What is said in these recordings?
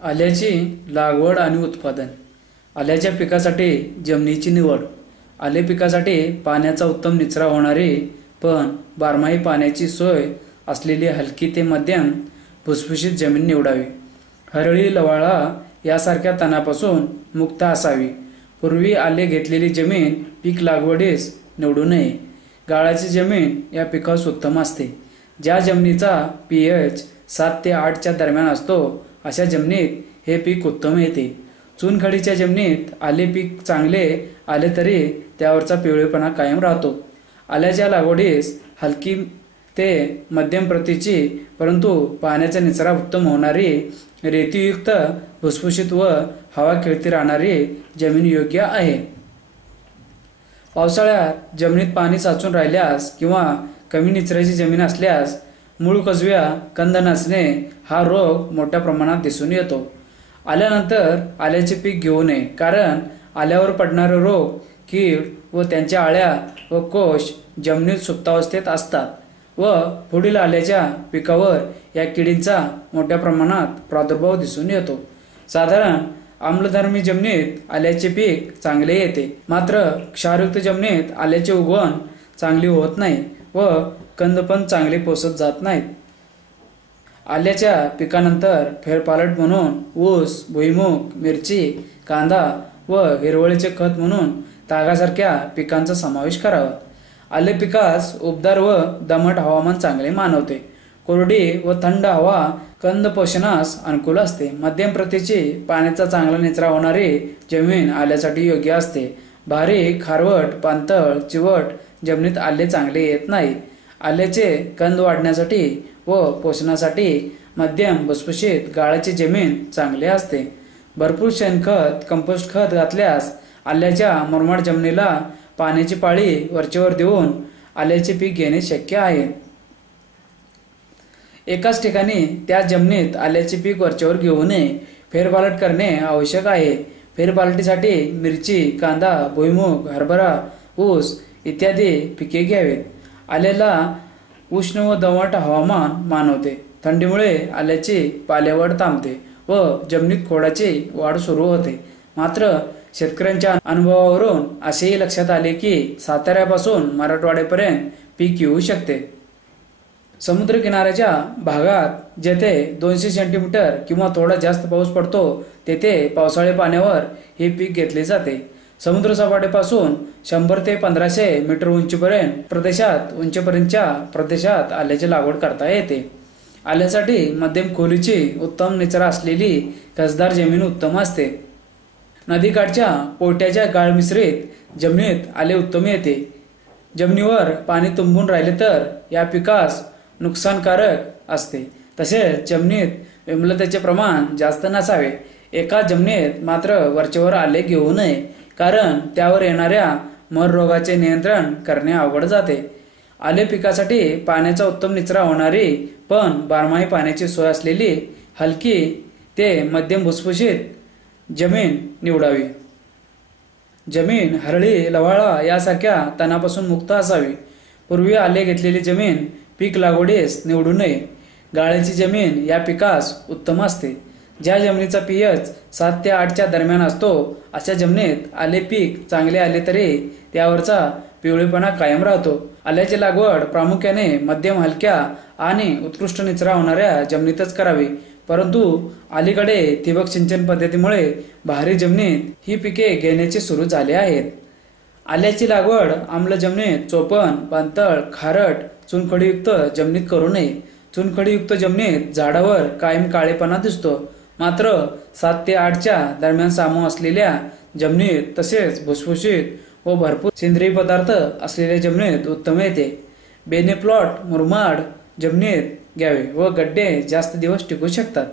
आल्याची लागवड आणि उत्पादन. आल्याच्या पिकासाठी जमिनीची निवड. आले पिकासाठी पाण्याचा उत्तम निचरा होणारी पण बारमाही पाण्याची सोय असलेली हलकी ते मध्यम भुसभुशीत जमीन निवडावी. हरळी लवाळा यासारख्या तणापासून मुक्त असावी. पूर्वी आले घेतलेली जमीन पीक लागवडीस निवडू नये. गाळाची जमीन या पिकास उत्तम असते. ज्या जमिनीचा pH 7 ते 8च्या दरम्यान असतो अशा जमिनीत हे पीक उत्तम येते. चुनखडीच्या जमिनीत आले पीक चांगले आले तरी त्यावरचा पिवळेपणा कायम राहतो. आल्याच्या लागवडीस हलकी ते मध्यम प्रतीची परंतु पाण्याचा निचरा उत्तम होणारी रेतीयुक्त भुसभुशीत व हवा खेळती राहणारी जमीन योग्य आहे. पावसाळ्यात जमिनीत पाणी साचून राहिल्यास किंवा कमी निचऱ्याची जमीन असल्यास मूळ कजव्या कंद नसणे हा रोग मोठ्या प्रमाणात दिसून येतो. आल्यानंतर आल्याचे पीक घेऊ नये, कारण आल्यावर पडणारे रोग, कीड व त्यांच्या आळ्या व कोश जमिनीत सुप्तावस्थेत असतात व पुढील आल्याच्या पिकावर या किडींचा मोठ्या प्रमाणात प्रादुर्भाव दिसून येतो. साधारण आम्लधर्मी जमिनीत आल्याचे पीक चांगले येते, मात्र क्षारयुक्त जमिनीत आल्याचे उगवण चांगली होत नाही व कंद पण चांगले पोसत जात नाहीत. आल्याच्या पिकानंतर फेरपालट म्हणून ऊस, भुईमूग, मिरची, कांदा व हिरवळीचे खत म्हणून तागासारख्या पिकांचा समावेश करावा. आले पिकास उबदार व दमट हवामान चांगले मानवते. कोरडी व थंड हवा कंद पोषणास अनुकूल असते. मध्यम प्रतीची पाण्याचा चांगला निचरा होणारी जमीन आल्यासाठी योग्य असते. बारीक, खारवट, पातळ, चिवट जमिनीत आले चांगले येत नाही. आल्याचे कंद वाढण्यासाठी व पोषणासाठी मध्यम भुसभुशीत गाळाची जमीन चांगली असते. भरपूर शेणखत, कंपोस्ट खत घातल्यास आल्याच्या मुरमाड जमिनीला पाण्याची पाळी वरचेवर देऊन आल्याचे पीक घेणे शक्य आहे. एकाच ठिकाणी त्या जमिनीत आल्याचे पीक वरचेवर घेऊ नये. फेरपालट करणे आवश्यक आहे. फेरपालटीसाठी मिरची, कांदा, भुईमूग, हरभरा, ऊस इत्यादी पिके घ्यावीत. आल्याला उष्ण व दमट हवामान मानवते. थंडीमुळे आल्याची पालेवाढ थांबते व जमिनीत खोडाची वाढ सुरू होते. मात्र शेतकऱ्यांच्या अनुभवावरून असेही लक्षात आले की साताऱ्यापासून मराठवाड्यापर्यंत पीक येऊ शकते. समुद्र किनाऱ्याच्या भागात जेथे 200 सेंटीमीटर किंवा थोडा जास्त पाऊस पडतो तेथे पावसाळी पाण्यावर हे पीक घेतले जाते. समुद्र सपाटीपासून 100 ते 1500 मीटर उंचीपर्यंतच्या प्रदेशात आल्याची लागवड करता येते. आल्यासाठी मध्यम खोलीची उत्तम निचरा असलेली कसदार जमीन उत्तम असते. नदीकाठच्या पोट्याच्या गाळ मिश्रित जमिनीत आले उत्तम येते. जमिनीवर पाणी तुंबून राहिले तर या पिकास नुकसानकारक असते. तसेच जमिनीत आम्लतेचे प्रमाण जास्त नसावे. एका जमिनीत मात्र वरचेवर आले घेऊ नये, कारण त्यावर येणाऱ्या मर रोगाचे नियंत्रण करणे अवघड जाते. आले पिकासाठी पाण्याचा उत्तम निचरा होणारी पण बारमाही पाण्याची सोय असलेली हलकी ते मध्यम भुसभुशीत जमीन निवडावी. जमीन हरळी, लवाळा यासारख्या तणापासून मुक्त असावी. पूर्वी आले घेतलेली जमीन पीक लागवडीस निवडू नये. गाळाची जमीन या पिकास उत्तम असते. ज्या जमिनीचा pH 7 ते 8च्या दरम्यान असतो अशा जमिनीत आले पीक चांगले आले तरी त्यावरचा पिवळेपणा कायम राहतो. आल्याची लागवड प्रामुख्याने मध्यम, हलक्या आणि उत्कृष्ट निचरा होणाऱ्या जमिनीतच करावी. परंतु अलीकडे ठिबक सिंचन पद्धतीमुळे भारी जमिनीत ही पिके घेण्याचे सुरू झाले आहेत. आल्याची लागवड आम्ल जमिनीत, चोपण, पातळ, खारट, चुनखडीयुक्त जमिनीत करू नये. चुनखडीयुक्त जमिनीत झाडावर कायम काळेपणा दिसतो, मात्र 7 ते 8च्या दरम्यान सामू असलेल्या जमिनीत तसेच भुसभुशीत व भरपूर सेंद्रिय पदार्थ असलेल्या जमिनीत उत्तम येते. बेने प्लॉट मुरमाड जमिनीत घ्यावे व गड्डे जास्त दिवस टिकू शकतात.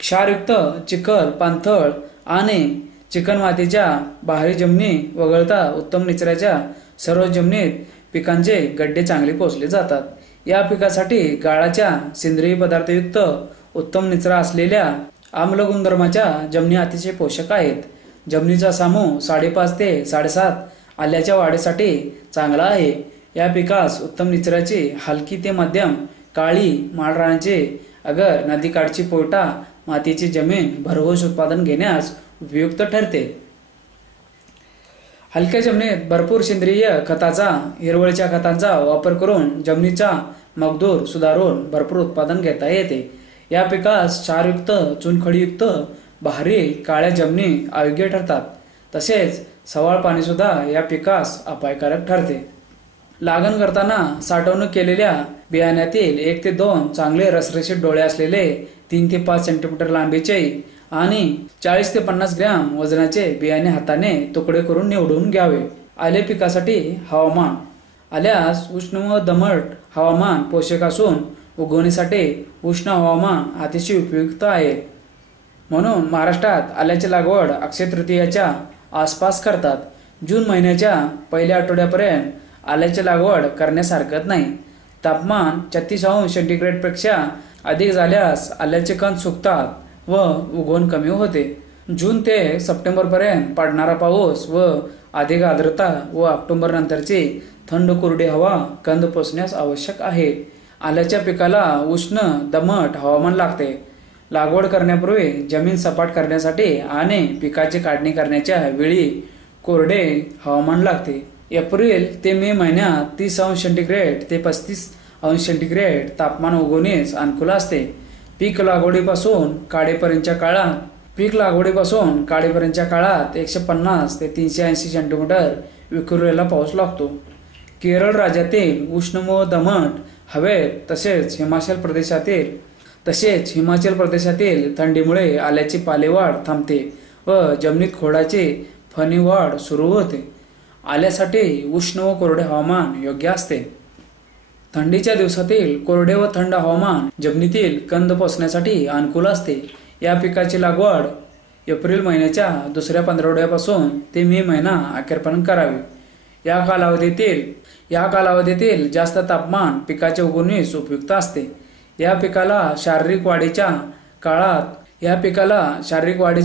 क्षारयुक्त, चिखल, पाणथळ आणि चिकणमातीच्या बाहेरील जमिनी वगळता उत्तम निचऱ्याच्या सर्व जमिनीत पिकांचे गड्डे चांगले पोसले जातात. या पिकासाठी गाळाच्या सेंद्रिय पदार्थयुक्त उत्तम निचरा असलेल्या आम्ल गुणधर्माच्या जमिनी अतिशय पोषक आहेत. जमिनीचा सामू 5.5 ते 7.5 आल्याच्या वाढीसाठी चांगला आहे. या पिकास उत्तम निचऱ्याची हलकी ते मध्यम काळी माळ राहण्याचे अगर नदीकाठची पोटा मातीची जमीन भरघोस उत्पादन घेण्यास उपयुक्त ठरते. हलक्या जमिनीत भरपूर सेंद्रिय खताचा, हिरवळीच्या खतांचा वापर करून जमिनीचा मगदूर सुधारून भरपूर उत्पादन घेता येते. या पिकास क्षारयुक्त, चुनखडीयुक्त, बहारी, काळ्या जमिनी अयोग्य ठरतात. तसेच सवाळ पाणी सुद्धा या पिकास अपायकारक ठरते. लागण करताना साठवणूक केलेल्या बियाण्यातील 1 ते 2 चांगले रसरशीत डोळे असलेले 3 ते 5 सेंटीमीटर लांबीचे आणि 40 ते 50 ग्रॅम वजनाचे बियाणे हाताने तुकडे करून निवडून घ्यावे. आले पिकासाठी हवामान. आल्यास उष्ण व दमट हवामान पोषक असून उगवणीसाठी उष्ण हवामान अतिशय उपयुक्त आहे. म्हणून महाराष्ट्रात आल्याची लागवड अक्षय तृतीयाच्या आसपास करतात. जून महिन्याच्या पहिल्या आठवड्यापर्यंत आल्याची लागवड करण्यास हरकत नाही. तापमान 36° पेक्षा अधिक झाल्यास आल्याचे कंद सुकतात व उगवण कमी होते. जून ते सप्टेंबरपर्यंत पडणारा पाऊस व अधिक आर्द्रता व ऑक्टोबर नंतरची थंड कोरडी हवा कंद पोसण्यास आवश्यक आहे. आल्याच्या पिकाला उष्ण दमट हवामान लागते. लागवड करण्यापूर्वी जमीन सपाट करण्यासाठी आणि पिकाची काढणी करण्याच्या वेळी कोरडे हवामान लागते. एप्रिल ते मे महिन्यात 30° ते 35° तापमान उगवणीस अनुकूल असते. पीक लागवडीपासून काढीपर्यंतच्या काळात 150 ते 380 सेंटीमीटर विखुरलेला पाऊस लागतो. केरळ राज्यातील उष्ण व दमट हवेत तसेच हिमाचल प्रदेशातील थंडीमुळे आल्याची पालेवाढ थांबते व जमिनीत खोडाची फणी वाढ सुरू होते. आल्यासाठी उष्ण व कोरडे हवामान योग्य असते. थंडीच्या दिवसातील कोरडे व थंड हवामान जमिनीतील कंद पोसण्यासाठी अनुकूल असते. या पिकाची लागवड एप्रिल महिन्याच्या दुसऱ्या 15 ते मे महिना अखेरपर्यंत करावी. या कालावधीतील जास्त तापमान पिकाच्या उगवणीस उपयुक्त असते. या पिकाला शारीरिक वाढीच्या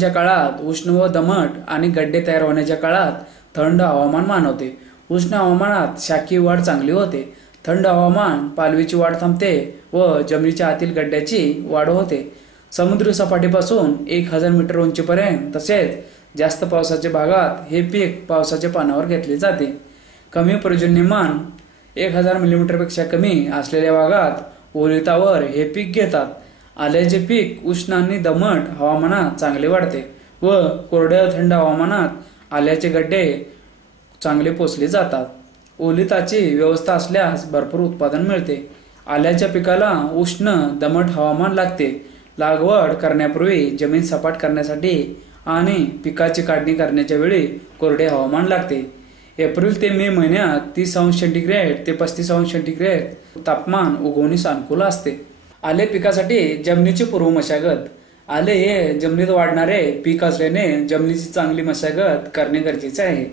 काळात उष्ण व दमट आणि गड्डे तयार होण्याच्या काळात थंड हवामान मानवते. उष्ण हवामानात शाखीय वाढ चांगली होते. थंड हवामान पालवीची वाढ थांबते व जमिनीच्या आतील गड्ड्याची वाढ होते. समुद्र सपाटीपासून 1000 मीटर उंचीपर्यंत तसेच जास्त पावसाच्या भागात हे पीक पावसाच्या पाण्यावर घेतले जाते. कमी पर्जन्यमान 1000 मिलीमीटरपेक्षा कमी असलेल्या भागात ओलितावर हे पीक घेतात. आल्याचे पीक उष्ण आणि दमट हवामानात चांगले वाढते व कोरड्या थंड हवामानात आल्याचे गड्डे चांगले पोसले जातात. ओलिताची व्यवस्था असल्यास भरपूर उत्पादन मिळते. आल्याच्या पिकाला उष्ण दमट हवामान लागते. लागवड करण्यापूर्वी जमीन सपाट करण्यासाठी आणि पिकाची काढणी करण्याच्या वेळी कोरडे हवामान लागते. एप्रिल ते मे महिन्यात 30° ते 35° तापमान उगवणीस अनुकूल असते. आले पिकासाठी जमिनीची पूर्व मशागत. आले हे जमिनीत वाढणारे पीक असल्याने जमिनीची चांगली मशागत करणे गरजेचे आहे.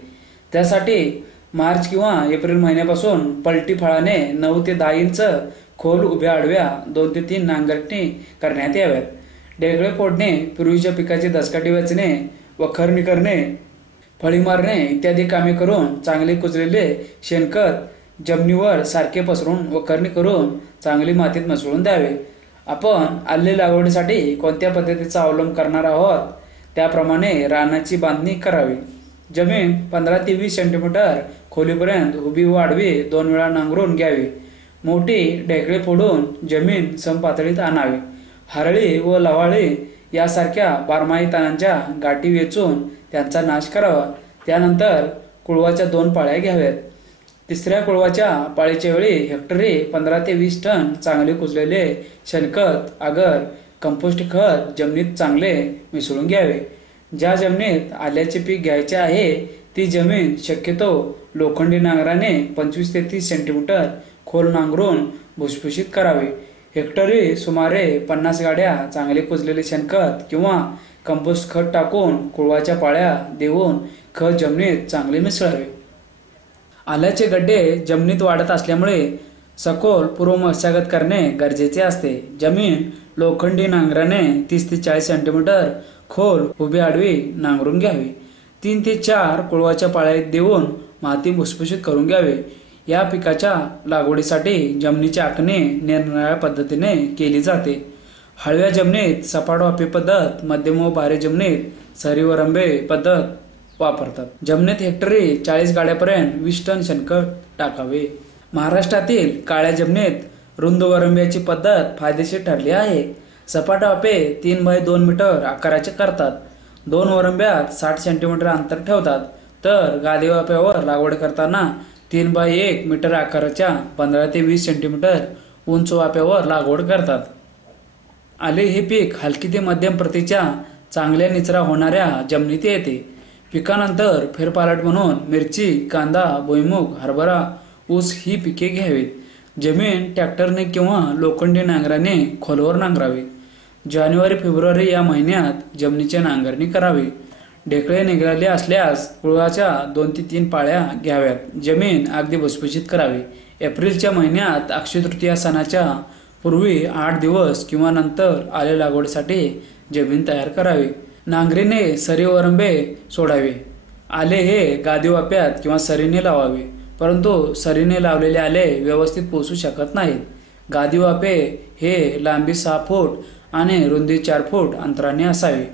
त्यासाठी मार्च किंवा एप्रिल महिन्यापासून पलटी फळाने 9 ते 10 इंच खोल उभ्या आडव्या 2 ते 3 नांगरणी करण्यात याव्यात. ढेकळे फोडणे, पूर्वीच्या पिकाची दसकाठी वेचणे, वखरणी करणे, फळी मारणे इत्यादी कामे करून चांगले कुजलेले शेणखत जमिनीवर सारखे पसरून वखरणी करून चांगली मातीत मिसळून द्यावे. आपण आले लागवडीसाठी कोणत्या पद्धतीचा अवलंब करणार आहोत त्याप्रमाणे रानाची बांधणी करावी. जमीन 15 ते 20 सेंटीमीटर खोलीपर्यंत उभी व आडवी 2 वेळा नांगरून घ्यावी. मोठी ढेकळे फोडून जमीन समपातळीत आणावी. हरळी व लवाळी यासारख्या बारमाही तणांच्या गाठी वेचून त्यांचा नाश करावा. त्यानंतर कुळवाच्या 2 पाळ्या घ्याव्यात. तिसऱ्या कुळवाच्या पाळीच्या वेळी हेक्टरी 15 ते 20 टन चांगले कुजलेले शेणखत, आगर, कंपोस्ट खत जमिनीत चांगले मिसळून घ्यावे. ज्या जमिनीत आल्याचे पीक घ्यायचे आहे ती जमीन शक्यतो लोखंडी नांगराने 25 ते 30 सेंटीमीटर खोल नांगरून भुसभुशीत करावे. हेक्टरी सुमारे 50 गाड्या चांगले कुजलेले शेणखत किंवा कंपोस्ट खत टाकून कुळवाच्या पाळ्या देऊन खत जमिनीत चांगले मिसळावे. आल्याचे गड्डे जमिनीत वाढत असल्यामुळे सखोल पूर्व मशागत करणे गरजेचे असते. जमीन लोखंडी नांगराने 30 ते 40 सेंटीमीटर खोल उभी आडवी नांगरून घ्यावी. 3 ते 4 कुळवाच्या पाळ्या देऊन माती भुसभुशीत करून घ्यावी. या पिकाच्या लागवडीसाठी जमिनीची आखणी निरनिराळ्या पद्धतीने केली जाते. हळव्या जमिनीत सपाट वाफे पद्धत, मध्यम व भारी जमिनीत सरी व रंबे पद्धत वापरतात. जमिनीत हेक्टरी 40 गाड्यापर्यंत 20 टन शेणखत टाकावे. महाराष्ट्रातील काळ्या जमिनीत रुंद वरंब्याची पद्धत फायदेशीर ठरली आहे. सपाट वाफे 3x2 मीटर आकाराचे करतात. 2 वरंब्यात 60 सेंटीमीटर अंतर ठेवतात. तर गादी वाफ्यावर लागवड करताना 3x1 मीटर आकाराच्या 15 ते 20 सेंटीमीटर उंच वाफ्यावर लागवड करतात. आले हे पीक हलकी ते मध्यम प्रतीच्या चांगल्या निचरा होणाऱ्या जमिनीत येते. पिकानंतर फेरपालट म्हणून मिरची, कांदा, भुईमूग, हरभरा, ऊस ही पिके घ्यावीत. जमीन ट्रॅक्टरने किंवा लोखंडी नांगराने खोलवर नांगरावी. जानेवारी-फेब्रुवारी या महिन्यात जमिनीची नांगरणी करावी. ढेकळे निघाले असल्यास कुळवाच्या 2 ते 3 पाळ्या घ्याव्यात. जमीन अगदी भुसभुशीत करावी. एप्रिलच्या महिन्यात अक्षय तृतीया सणाच्या पूर्वी 8 दिवस किंवा नंतर आले लागवडीसाठी जमीन तयार करावी. नांगरीने सरी वरंबे सोडावे. आले हे गादी वाफ्यात किंवा सरीने लावावे. परंतु सरीने लावलेले आले व्यवस्थित पोसू शकत नाहीत. गादी वाफे हे लांबी 6 फूट आणि रुंदी 4 फूट अंतराने असावे.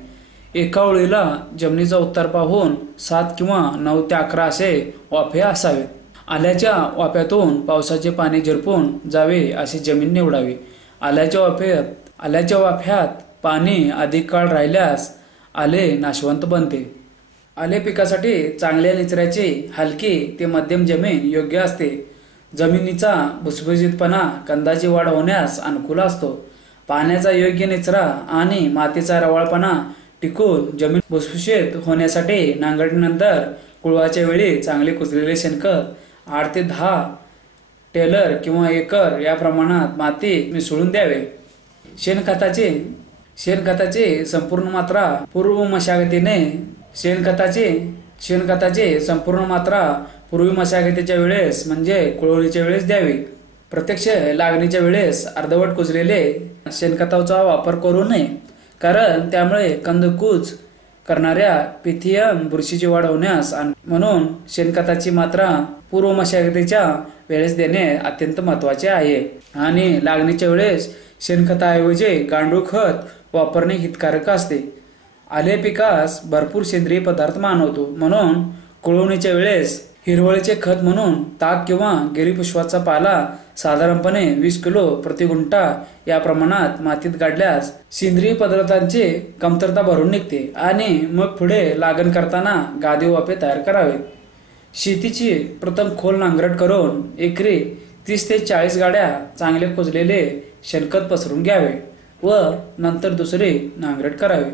एका ओळीला जमिनीचा उतार पाहून 7 किंवा 9 ते 11 असे वाफे असावेत. आल्याच्या वाफ्यातून पावसाचे पाणी झिरपून जावे अशी जमीन निवडावी. आल्याच्या वाफ्यात पाणी अधिक काळ राहिल्यास आले नाशवंत बनते. आले पिकासाठी चांगल्या निचऱ्याची हलकी ते मध्यम जमीन योग्य असते. जमिनीचा भुसभुशीतपणा कंदाची वाढ होण्यास अनुकूल असतो. पाण्याचा योग्य निचरा आणि मातीचा रवाळपणा टिकून जमीन भुसभुशीत होण्यासाठी नांगरणीनंतर कुळवाच्या वेळी चांगले कुजलेले शेणखत 8 ते 10 टेलर किंवा एकर या प्रमाणात माती मिसळून द्यावे. शेणखताचे संपूर्ण मात्रा पूर्व पूर्वी मशागतीच्या वेळेस म्हणजे कुळवणीच्या वेळेस द्यावी. प्रत्यक्ष लागणीच्या वेळेस अर्धवट कुजलेले शेणखताचा वापर करू नये, कारण त्यामुळे कंदकूज करणाऱ्या पिथियम बुरशीची वाढ होण्यास म्हणून शेणखताची मात्रा पूर्व मशागतीच्या वेळेस देणे अत्यंत महत्त्वाचे आहे. आणि लागणीच्या वेळेस शेणखताऐवजी गांडूळ खत वापरणे हितकारक असते. आले पिकास भरपूर सेंद्रिय पदार्थ मानवतो, म्हणून कुळवणीच्या वेळेस हिरवळीचे खत म्हणून ताक किंवा गिरीपुष्पाचा पाला साधारणपणे 20 किलो प्रति गुंठा या प्रमाणात मातीत गाडल्यास सेंद्रिय पदार्थांची कमतरता भरून निघते आणि मग पुढे लागण करताना गादी वाफे तयार करावेत. शेतीची प्रथम खोल नांगरट करून एकरी 30 ते 40 गाड्या चांगले कुजलेले शेणखत पसरून घ्यावे व नंतर दुसरी नांगरट करावे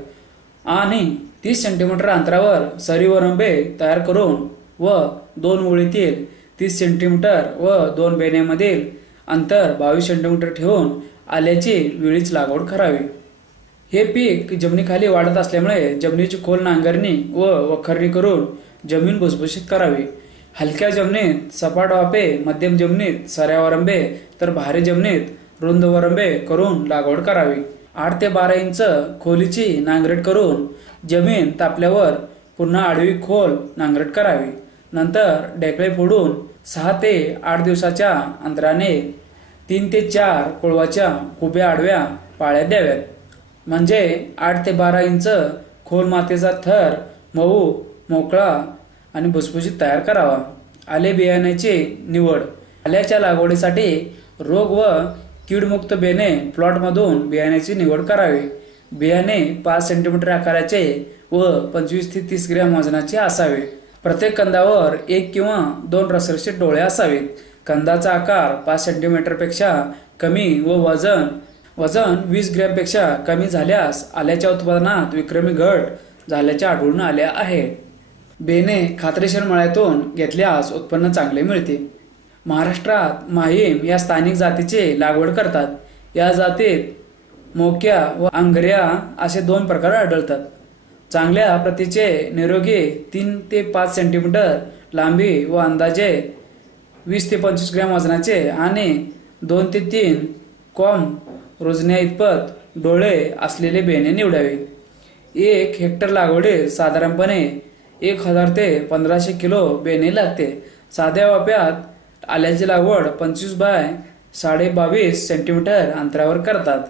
आणि 30 सेंटीमीटर अंतरावर सरी वरंबे तयार करून व 2 ओळीतील 30 सेंटीमीटर व 2 बेण्यामधील अंतर 22 सेंटीमीटर ठेवून आल्याची वेळीच लागवड करावी. हे पीक जमिनीखाली वाढत असल्यामुळे जमिनीची खोल नांगरणी व वखरणी करून जमीन भुसभुशीत करावी. हलक्या जमिनीत सपाट वाफे, मध्यम जमिनीत सऱ्या वरंबे तर भारी जमिनीत रुंद वरंबे करून लागवड करावी. 8 ते 12 इंच खोलीची नांगरट करून जमीन तापल्यावर पुन्हा आडवी खोल नांगरट करावी. नंतर ढेकळे फोडून 6 ते 8 दिवसाच्या अंतराने 3 ते 4 कुळवाच्या उभ्या आडव्या पाळ्या द्याव्यात. म्हणजे 8 ते 12 इंच खोल मातीचा थर मऊ, मोकळा आणि भुसभुशीत तयार करावा. आले बियाण्याची निवड. आल्याच्या लागवडीसाठी रोग व कीडमुक्त बेणे प्लॉटमधून बियाण्याची निवड करावी. बियाणे 5 सेंटीमीटर आकाराचे व 25 ते 30 ग्रॅम वजनाचे असावे. प्रत्येक कंदावर 1 किंवा 2 रसरशीत डोळे असावेत. कंदाचा आकार 5 सेंटीमीटर पेक्षा कमी व वजन 20 ग्रॅम पेक्षा कमी झाल्यास आल्याच्या उत्पादनात विक्रमी घट झाल्याचे आढळून आले आहे. बेणे खात्रीशीर मळ्यातून घेतल्यास उत्पन्न चांगले मिळते. महाराष्ट्रात माहीम या स्थानिक जातीची लागवड करतात. या जातीत मोक्या व अंगऱ्या असे 2 प्रकार आढळतात. चांगल्या प्रतीचे निरोगी 3 ते 5 सेंटीमीटर लांबी व अंदाजे 20 ते 25 ग्रॅम वजनाचे आणि 2 ते 3 कॉम रुजण्या इतपत डोळे असलेले बेणे निवडावे. 1 हेक्टर लागवडीस साधारणपणे 1000 ते 1500 किलो बेणे लागते. साध्या वाफ्यात आल्याची लागवड 25 बाय 22.5 सेंटीमीटर अंतरावर करतात.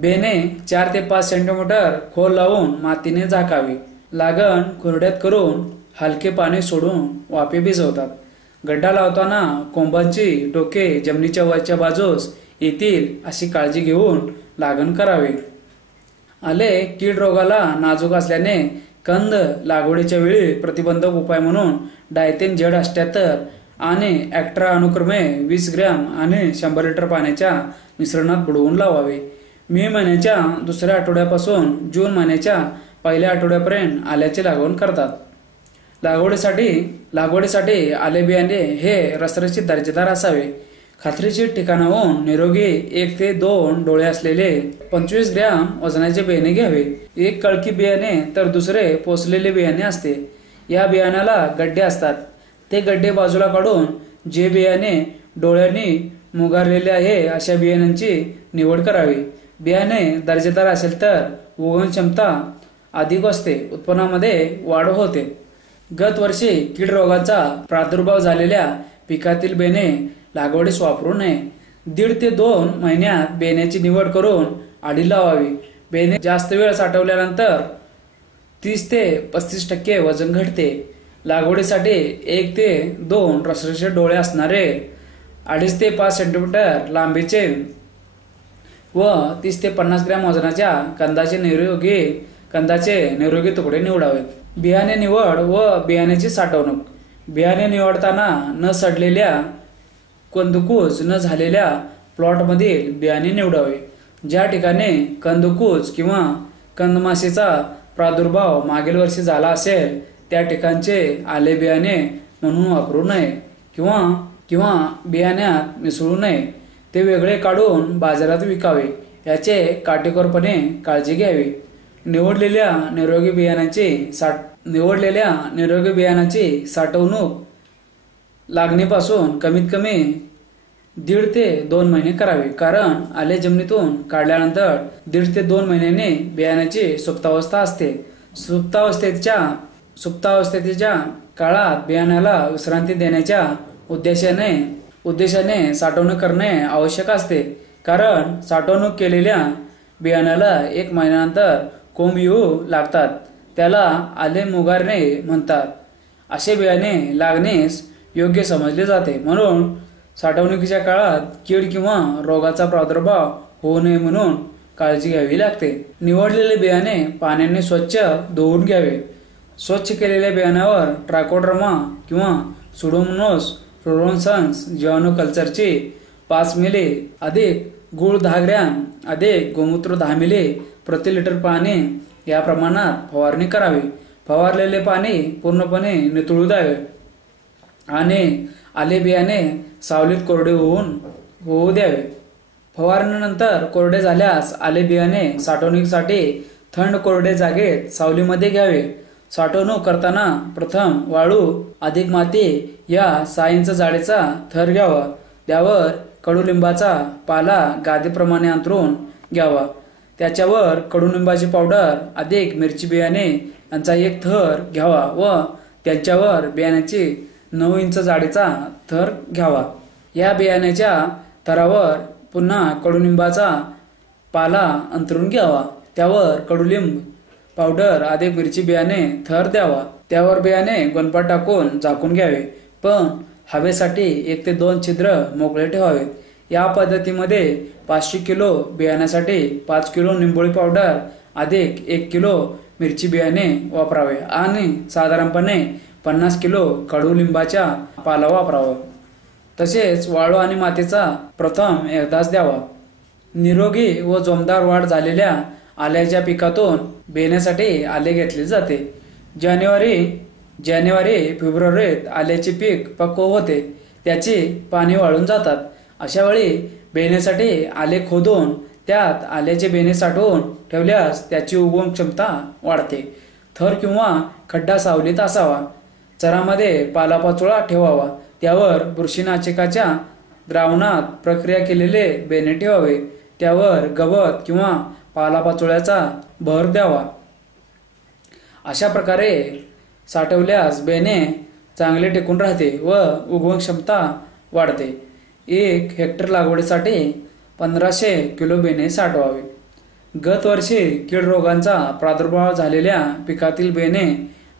बेने 4 ते 5 सेंटीमीटर खोल लावून मातीने झाकावी. लागण कोरड्यात करून हलके पाणी सोडून वाफे भिजवतात. गड्डा लावताना कोंबांची टोके जमिनीच्या वरच्या बाजूस येतील अशी काळजी घेऊन लागण करावी. आले कीड रोगाला नाजूक असल्याने कंद लागवडीच्या वेळी प्रतिबंधक उपाय म्हणून डायथेन Z78 आणि ॲक्ट्रा अनुक्रमे 20 ग्रॅम आणि 100 लिटर पाण्याच्या मिश्रणात बुडवून लावावे. मे महिन्याच्या दुसऱ्या आठवड्यापासून जून महिन्याच्या पहिल्या आठवड्यापर्यंत आल्याची लागवड करतात. लागवडीसाठी आले बियाणे हे रसरशीत दर्जेदार असावे. खात्रीशीर ठिकाणाहून निरोगी 1 ते 2 डोळे असलेले 25 ग्रॅम वजनाचे बियाणे घ्यावे. एक कळकी बियाणे तर दुसरे पोचलेले बियाणे असते. या बियाण्याला गड्डे असतात. ते गड्डे बाजूला काढून जे बियाणे डोळ्यांनी मुगारलेले आहे अशा बियाण्यांची निवड करावी. बियाणे दर्जेदार असेल तर उगवण क्षमता अधिक असते, उत्पन्नामध्ये वाढ होते. गत वर्षी कीड रोगाचा प्रादुर्भाव झालेल्या पिकातील बेणे लागवडीस वापरू नये. 1.5 ते 2 महिन्यात बेण्याची निवड करून आढी लावावी. बेणे जास्त वेळ साठवल्यानंतर 30 ते 35% वजन घटते. लागवडीसाठी 1 ते 2 रसरशीत डोळे असणारे 2.5 ते 5 सेंटीमीटर लांबीचे व 30 ते 50 ग्रॅम वजनाच्या कंदाचे निरोगी तुकडे निवडावेत. बियाणे निवड व बियाण्याची साठवणूक. बियाणे निवडताना न सडलेल्या कंदकुज न झालेल्या प्लॉटमधील बियाणे निवडावे. ज्या ठिकाणी कंदकुज किंवा कंदमाशीचा प्रादुर्भाव मागील वर्षी झाला असेल त्या ठिकाणचे आले बियाणे म्हणून वापरू नये किंवा बियाण्यात मिसळू नये. ते वेगळे काढून बाजारात विकावे. याचे काटेकोरपणे काळजी घ्यावी. निवडलेल्या निरोगी बियाणाची साठवणूक लागणीपासून कमीत कमी 1.5 ते 2 महिने करावी. कारण आले जमिनीतून काढल्यानंतर 1.5 ते 2 महिन्यांनी बियाण्याची सुप्तावस्था असते. सुप्तावस्थेच्या काळात बियाण्याला विश्रांती देण्याच्या उद्देशाने साठवणूक करणे आवश्यक असते. कारण साठवणूक केलेल्या बियाण्याला 1 महिन्यानंतर कोंब येऊ लागतात. त्याला आले मुगारणे म्हणतात. असे बियाणे लागणीस योग्य समजले जाते. म्हणून साठवणुकीच्या काळात कीड किंवा रोगाचा प्रादुर्भाव होऊ नये म्हणून काळजी घ्यावी लागते. निवडलेले बियाणे पाण्याने स्वच्छ धुवून घ्यावे. स्वच्छ केलेल्या बियाण्यावर ट्रायकोडर्मा किंवा सुडोमोनास फ्लोरोसन्स जीवाणू कल्चरची 5 मिली अधिक गूळ 10 ग्रॅम अधिक गोमूत्र 10 मिली प्रति लिटर पाणी या प्रमाणात फवारणी करावी. फवारलेले पाणी पूर्णपणे नितळू द्यावे आणि आले बियाणे सावलीत कोरडे होऊ द्यावे. फवारणीनंतर कोरडे झाल्यास आले बियाणे साठवणुकीसाठी थंड कोरडे जागेत सावलीमध्ये घ्यावे. साठवणूक करताना प्रथम वाळू अधिक माती या 6 इंच जाडीचा थर घ्यावा. त्यावर कडुलिंबाचा पाला गादीप्रमाणे अंथरून घ्यावा. त्याच्यावर कडुलिंबाची पावडर अधिक मिरची बियाणे यांचा एक थर घ्यावा व त्यांच्यावर बियाण्याची 9 इंच जाडीचा थर घ्यावा. या बियाण्याच्या थरावर पुन्हा कडुलिंबाचा पाला अंथरून घ्यावा. त्यावर कडुलिंब पावडर अधिक मिरची बियाणे थर द्यावा. त्यावर बियाणे गोणपाट टाकून झाकून घ्यावे. पण हवेसाठी 1 ते 2 छिद्र मोकळे ठेवावेत. या पद्धतीमध्ये 500 किलो बियाण्यासाठी 5 किलो निंबोळी पावडर अधिक 1 किलो मिरची बियाणे वापरावे आणि साधारणपणे 50 किलो कडुलिंबाचा पाला वापरावा. तसेच वाळू आणि मातीचा प्रथम एकदाच द्यावा. निरोगी व जोमदार वाढ झालेल्या आल्याच्या पिकातून बेण्यासाठी आले घेतले जाते. जानेवारी फेब्रुवारीत आल्याचे पीक पक्व होते. त्याची पाने वाळून जातात. अशा वेळी बेण्यासाठी आले खोदून त्यात आल्याचे बेणे साठवून ठेवल्यास त्याची उगवण क्षमता वाढते. थर किंवा खड्डा सावलीत असावा. चरामध्ये पालापाचोळा ठेवावा. त्यावर बुरशीनाशकाच्या द्रावणात प्रक्रिया केलेले बेणे ठेवावे. त्यावर गवत किंवा पालापाचोळ्याचा भर द्यावा. अशा प्रकारे साठवल्यास बेणे चांगले टिकून राहते व उगवण क्षमता वाढते. 1 हेक्टर लागवडीसाठी 1500 किलो बेणे साठवावे. गत वर्षी कीड रोगांचा प्रादुर्भाव झालेल्या पिकातील बेणे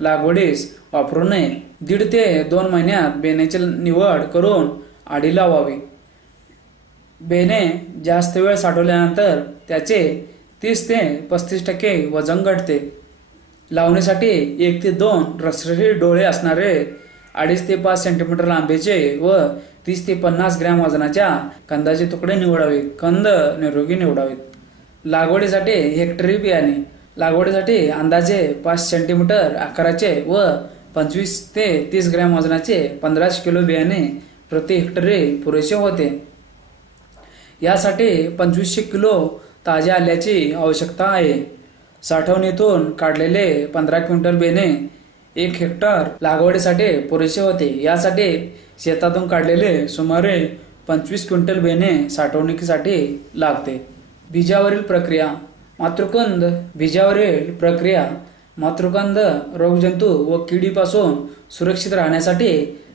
लागवडीस वापरू नये. 1.5 ते 2 महिन्यात बेण्याची निवड करून आडी लावावी. बेणे जास्त वेळ साठवल्यानंतर त्याचे 30 ते 35% वजन घटते. लावणीसाठी 1 ते 2 रसरशीत डोळे असणारे 2.5 ते 5 सेंटीमीटर लांबीचे व 30 ते 50 ग्रॅम वजनाच्या कंदाचे तुकडे निवडावे. कंद निरोगी निवडावेत. लागवडीसाठी हेक्टरी बियाणे. लागवडीसाठी अंदाजे 5 सेंटीमीटर आकाराचे व 25 ते 30 ग्रॅम वजनाचे 1500 किलो बियाणे प्रति हेक्टरी पुरेसे होते. यासाठी 2500 किलो ताज्या आल्याची आवश्यकता आहे. साठवणीतून काढलेले 15 क्विंटल बेणे 1 हेक्टर लागवडीसाठी पुरेसे होते. यासाठी शेतातून काढलेले सुमारे 25 क्विंटल बेणे साठवणुकीसाठी लागते. बीजावरील प्रक्रिया. मातृकंद बीजावरील प्रक्रिया. मातृकंद रोगजंतू व किडीपासून सुरक्षित राहण्यासाठी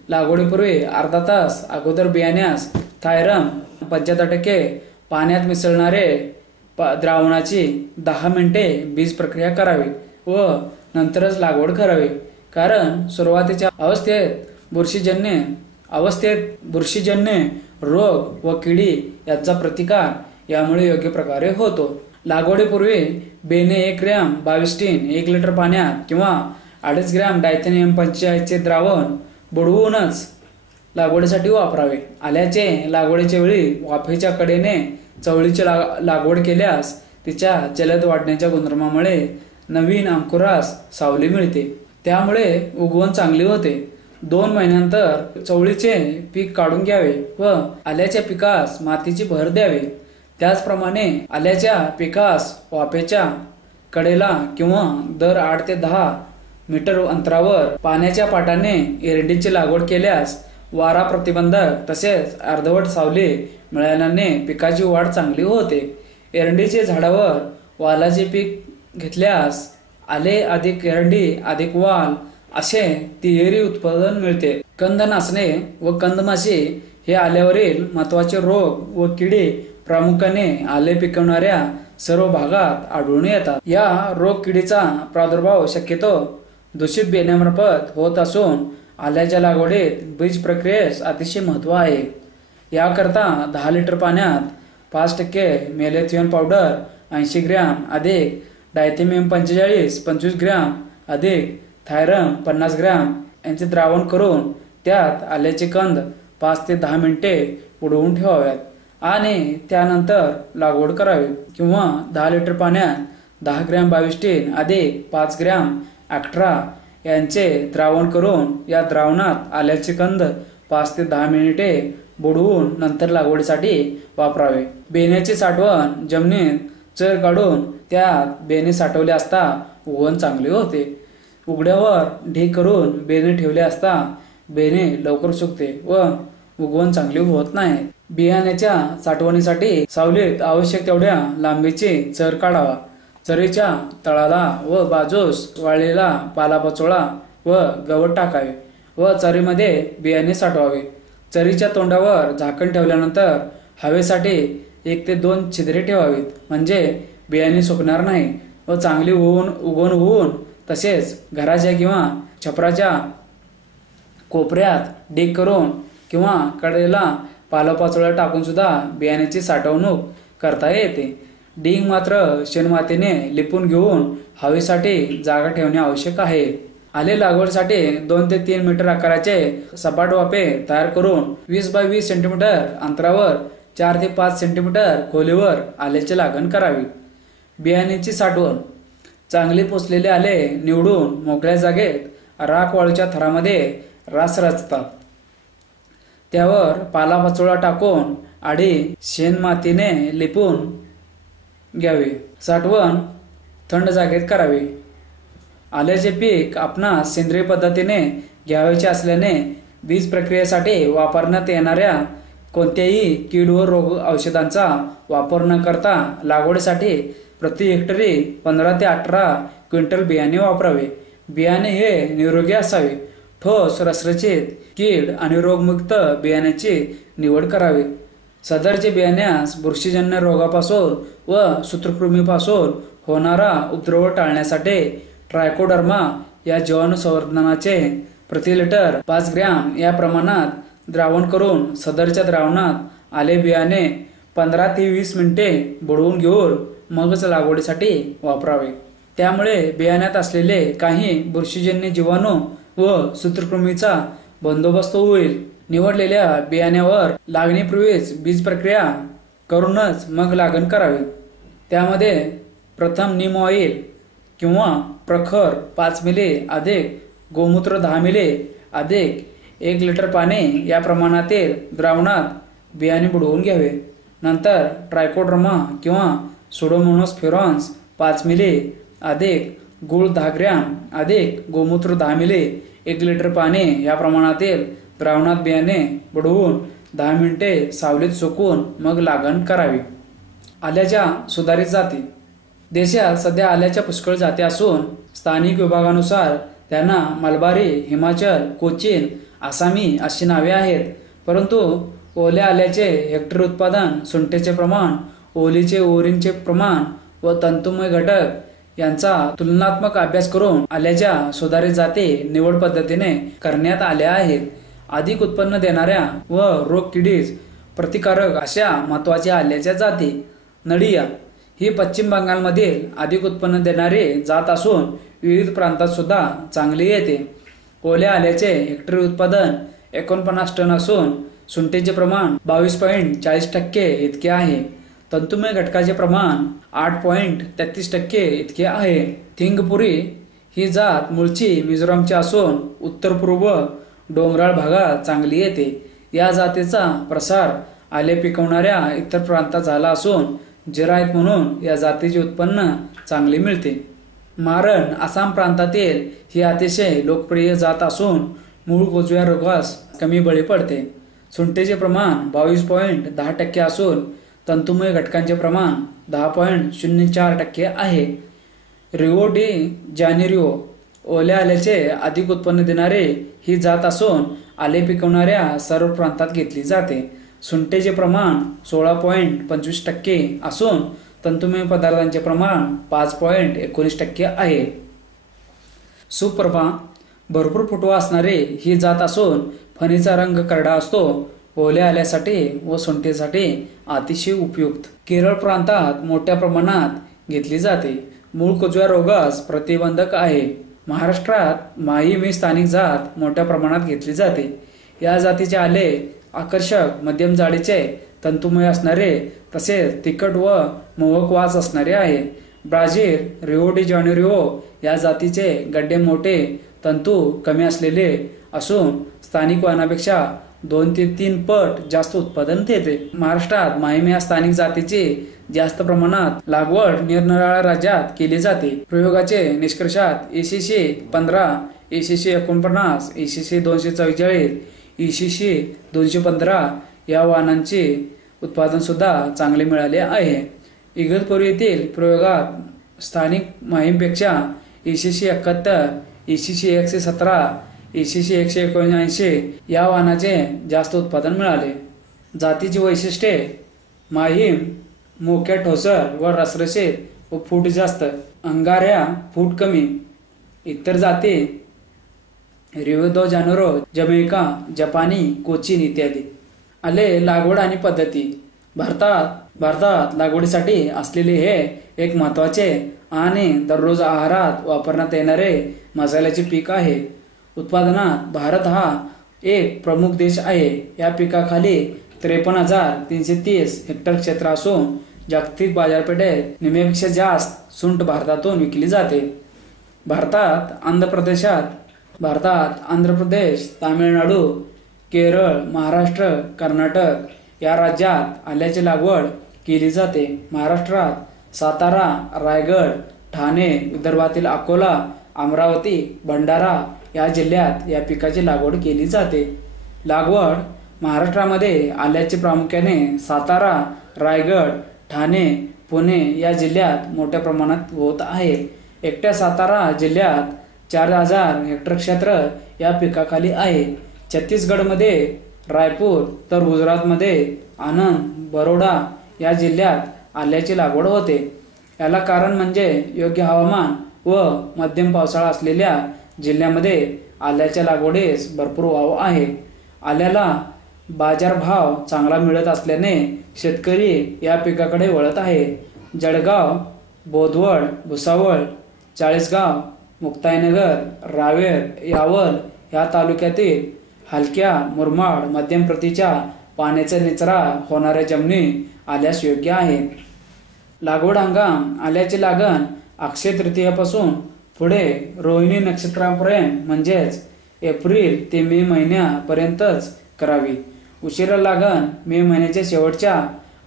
लागवडीपूर्वी अर्धा तास अगोदर बियाण्यास थायरम 75% पाण्यात मिसळणारे द्रावणाची 10 मिनिटे बीज प्रक्रिया करावी व नंतरच लागवड करावी. कारण सुरुवातीच्या बुरशीजन्य रोग व किडी यांचा प्रतिकार यामुळे योग्य प्रकारे होतो. लागवडीपूर्वी बेणे 1 ग्रॅम 22 टीन 1 लिटर पाण्यात किंवा 2.5 ग्रॅम डायथेनियम 45 द्रावण बुडवूनच लागवडीसाठी वापरावे. आल्याचे लागवडीच्या वेळी वाफेच्या कडेने चवळीची लागवड केल्यास तिच्या जलद वाढण्याच्या गुणधर्मामुळे नवीन अंकुरास सावली मिळते. त्यामुळे उगवण चांगली होते. 2 महिन्यानंतर चवळीचे पीक काढून घ्यावे व आल्याच्या पिकास मातीची भर द्यावी. त्याचप्रमाणे आल्याच्या पिकास वाफेच्या कडेला किंवा दर 8 ते 10 मीटर अंतरावर पाण्याच्या पाटाने एरंडीची लागवड केल्यास वारा प्रतिबंधक तसेच अर्धवट सावली मिळाल्याने पिकाची वाढ चांगली होते. एरंडीचे झाडावर वालाचे पीक घेतल्यास आले अधिक एरंडी अधिक वाल असे तिहेरी उत्पादन मिळते. कंद नाचणे व कंदमाशी हे आल्यावरील महत्वाचे रोग व किडी प्रामुख्याने आले पिकवणाऱ्या सर्व भागात आढळून येतात. या रोग किडीचा प्रादुर्भाव शक्यतो दूषित बेण्यामार्फत होत असून आल्याच्या लागवडीत बीज प्रक्रियेस अतिशय महत्त्व आहे. याकरता 10 लिटर पाण्यात 5% मेलेथिओन पावडर 80 ग्रॅम अधिक डायथेनियम 45 25 ग्रॅम अधिक थायरम 50 ग्रॅम यांचे द्रावण करून त्यात आल्याचे कंद 5 ते 10 मिनिटे बुडवून ठेवाव्यात आणि त्यानंतर लागवड करावी. किंवा 10 लिटर पाण्यात 10 ग्रॅम 22 टीन अधिक 5 ग्रॅम ॲक्ट्रा यांचे द्रावण करून या द्रावणात आल्याचे कंद 5 ते 10 मिनिटे बुडवून नंतर लागवडीसाठी वापरावे. बेण्याची साठवण जमिनीत चर काढून त्यात बेणे साठवले असता उगवण चांगले होते. उघड्यावर ढीग करून बेणे ठेवले असता बेणे लवकर सुकते व उगवण चांगले होत नाही. बियाण्याच्या साठवणीसाठी सावलीत आवश्यक तेवढ्या लांबीचे चर काढावा. चरीच्या तळाला व बाजूस वाळलेला पालापाचोळा व गवत टाकावे व चरीमध्ये बियाणे साठवावे. चरीच्या तोंडावर झाकण ठेवल्यानंतर हवेसाठी 1 ते 2 छिद्रे ठेवावीत म्हणजे बियाणे सुकणार नाही व चांगली उगवण होऊन तसेच घराच्या किंवा छपराच्या कोपऱ्यात ढीग करून किंवा कडेला पालापाचोळा टाकून सुद्धा बियाण्याची साठवणूक करता येते. ढीग मात्र शेणमातीने लिपून घेऊन हवेसाठी जागा ठेवणे आवश्यक आहे. आले लागवडीसाठी 2 ते 3 मीटर आकाराचे सपाट वाफे तयार करून 20 बाय 20 सेंटीमीटर अंतरावर 4 ते 5 सेंटीमीटर खोलीवर आल्याची लागण करावी. बियाण्याची साठवण. चांगले पोचलेले आले निवडून मोकळ्या जागेत राख वाळूच्या थरामध्ये रास रचतात. त्यावर पालापाचोळा टाकून आडी शेणमातीने लिपून घ्यावे. साठवण थंड जागेत करावी. आल्याचे पीक आपणास सेंद्रिय पद्धतीने घ्यावयाचे असल्याने बीज प्रक्रियेसाठी वापरण्यात येणाऱ्या कोणत्याही कीड व रोग औषधांचा वापर न करता लागवडीसाठी प्रति हेक्टरी 15 ते 18 क्विंटल बियाणे वापरावे. बियाणे हे निरोगी असावे. ठोस रसरशीत कीड आणि रोगमुक्त बियाण्याची निवड करावी. सदरचे बियाण्यास बुरशीजन्य रोगापासून व सूत्रकृमीपासून होणारा उपद्रव टाळण्यासाठी ट्रायकोडर्मा या जीवाणू संवर्धनाचे प्रति लिटर 5 ग्रॅम या प्रमाणात द्रावण करून सदरच्या द्रावणात आले बियाणे 15 ते 20 मिनिटे बुडवून घेऊन मगच लागवडीसाठी वापरावे। त्यामुळे बियाण्यात असलेले काही बुरशीजन्य जीवाणू व सूत्रकृमीचा बंदोबस्त होईल। निवडलेल्या बियाण्यावर लागणीपूर्वीच बीज प्रक्रिया करूनच मग लागण करावी। त्यामध्ये प्रथम नीम ऑइल किंवा प्रखर 5 मिली अधिक गोमूत्र 10 मिली अधिक 1 लिटर पाणी या प्रमाणातील द्रावणात बियाणे बुडवून घ्यावे। नंतर ट्रायकोडर्मा किंवा सुडोमोनास फ्युरन्स 5 मिली अधिक गूळ 10 ग्रॅम अधिक गोमूत्र 10 मिली 1 लिटर पाणी या प्रमाणातील द्रावणात बियाणे बुडवून 10 मिनिटे सावलीत सुकवून मग लागण करावी। आल्याच्या सुधारित जाती। देशात सध्या आल्याच्या पुष्कळ जाती असून स्थानिक विभागानुसार त्यांना मलबारी, हिमाचल, कोचीन, आसामी अशी नावे आहेत। परंतु ओल्या आल्याचे हेक्टर उत्पादन, सुंठेचे प्रमाण, ओलीचे ओरिनचे प्रमाण व तंतुमय घटक यांचा तुलनात्मक अभ्यास करून आल्याच्या सुधारित जाती निवड पद्धतीने करण्यात आल्या आहेत। अधिक उत्पन्न देणाऱ्या व रोग किडीस प्रतिकारक अशा महत्वाच्या आल्याच्या जाती। नडिया ही पश्चिम बंगालमधील अधिक उत्पन्न देणारी जात असून विविध प्रांतात सुद्धा चांगली येते। ओल्या आल्याचे हेक्टरी उत्पादन 49 टन असून सुंठेचे प्रमाण 22.40% इतके आहे। तंतुमय घटकाचे प्रमाण 8.33% इतके आहे। थिंगपुरी ही जात मूळची मिझोरामची असून उत्तर पूर्व डोंगराळ भागात चांगली येते। या जातीचा प्रसार आले पिकवणाऱ्या इतर प्रांतात झाला असून जिरायत म्हणून या जातीचे उत्पन्न चांगले मिळते। मारण आसाम प्रांतातील ही अतिशय लोकप्रिय जात असून मूळ गोजव्या रोगास कमी बळी पडते। सुंठेचे प्रमाण 22.10% असून तंतुमय घटकांचे प्रमाण 10.04% आहे। रिओ डी जानेरिओ ओल्या आल्याचे अधिक उत्पन्न देणारे ही जात असून आले पिकवणाऱ्या सर्व प्रांतात घेतली जाते। सुंठेचे प्रमाण 16.25% असून तंतुमय पदार्थांचे प्रमाण 5.19% आहे। सुप्रभा भरपूर फुटवा असणारे ही जात असून फणीचा रंग करडा असतो। ओल्या आल्यासाठी व सुंठेसाठी अतिशय उपयुक्त। केरळ प्रांतात मोठ्या प्रमाणात घेतली जाते। मूळ कुजव्या रोगास प्रतिबंधक आहे। महाराष्ट्रात माहीम ही स्थानिक जात मोठ्या प्रमाणात घेतली जाते। या जातीचे आले आकर्षक मध्यम जाडीचे तंतुमय असणारे तसेच तिखट व मोहक वास असणारे आहे। ब्राझील रिओ डी जानेरिओ या जातीचे गड्डे मोठे, तंतू कमी असलेले असून स्थानिक वाहनापेक्षा 2 ते 3 पट जास्त उत्पादन देते। महाराष्ट्रात माहीम या स्थानिक जातीची जास्त प्रमाणात लागवड निरनिराळ्या राज्यात केली जाते। प्रयोगाचे निष्कर्षात ECC 15, ECC 49, ECC 244, ECC 215 या वाहनांचे उत्पादन सुद्धा चांगले मिळाले आहे। इगतपुरी येथील प्रयोगात स्थानिक माहीमपेक्षा ECC 71, ECC 117, ECC 179 या वाहनाचे जास्त उत्पादन मिळाले। जातीची वैशिष्ट्ये: माहीम मोक्या ठोसर व रसरशीत व फूट जास्त, अंगाऱ्या फूट कमी। इतर जाती रिओ डी जानेरो, जमैका, जपानी, कोचीन इत्यादी। आले लागवड आणि पद्धती। भारतात लागवडीसाठी असलेले हे एक महत्त्वाचे आणि दररोज आहारात वापरण्यात येणारे मसाल्याचे पीक आहे। उत्पादनात भारत हा एक प्रमुख देश आहे। या पिकाखाली 53,330 हेक्टर क्षेत्र असून जागतिक बाजारपेठेत निम्म्यापेक्षा जास्त सुंठ भारतातून विकली जाते। भारतात आंध्र प्रदेश, तामिळनाडू, केरळ, महाराष्ट्र, कर्नाटक या राज्यात आल्याची लागवड केली जाते। महाराष्ट्रात सातारा, रायगड, ठाणे, विदर्भातील अकोला, अमरावती, भंडारा या जिल्ह्यात या पिकाची लागवड केली जाते। लागवड महाराष्ट्रामध्ये आल्याची प्रामुख्याने सातारा, रायगड, ठाणे, पुणे या जिल्ह्यात मोठ्या प्रमाणात होत आहे। एकट्या सातारा जिल्ह्यात 4,000 हेक्टर क्षेत्र या पिकाखाली आहे। छत्तीसगडमध्ये रायपूर तर गुजरातमध्ये आनंद, बरोडा या जिल्ह्यात आल्याची लागवड होते. याला कारण म्हणजे योग्य हवामान व मध्यम पावसाळा असलेल्या जिल्ह्यामध्ये आल्याच्या लागवडीस भरपूर वाव आहे. आल्याला बाजारभाव चांगला मिळत असल्याने शेतकरी या पिकाकडे वळत आहे. जळगाव, बोदवड, भुसावळ, चाळीसगाव, मुक्ताईनगर, रावेर, यावल या तालुक्यातील हलक्या, मुरमाड, मध्यम प्रतीच्या पाण्याचा निचरा होणाऱ्या जमिनी आल्यास योग्य आहे. लागवड हंगाम: आल्याची लागण अक्षय तृतीयापासून पुढे रोहिणी नक्षत्रापर्यंत म्हणजेच एप्रिल ते मे महिन्यापर्यंतच करावी. उशिरा लागण मे महिन्याच्या शेवटच्या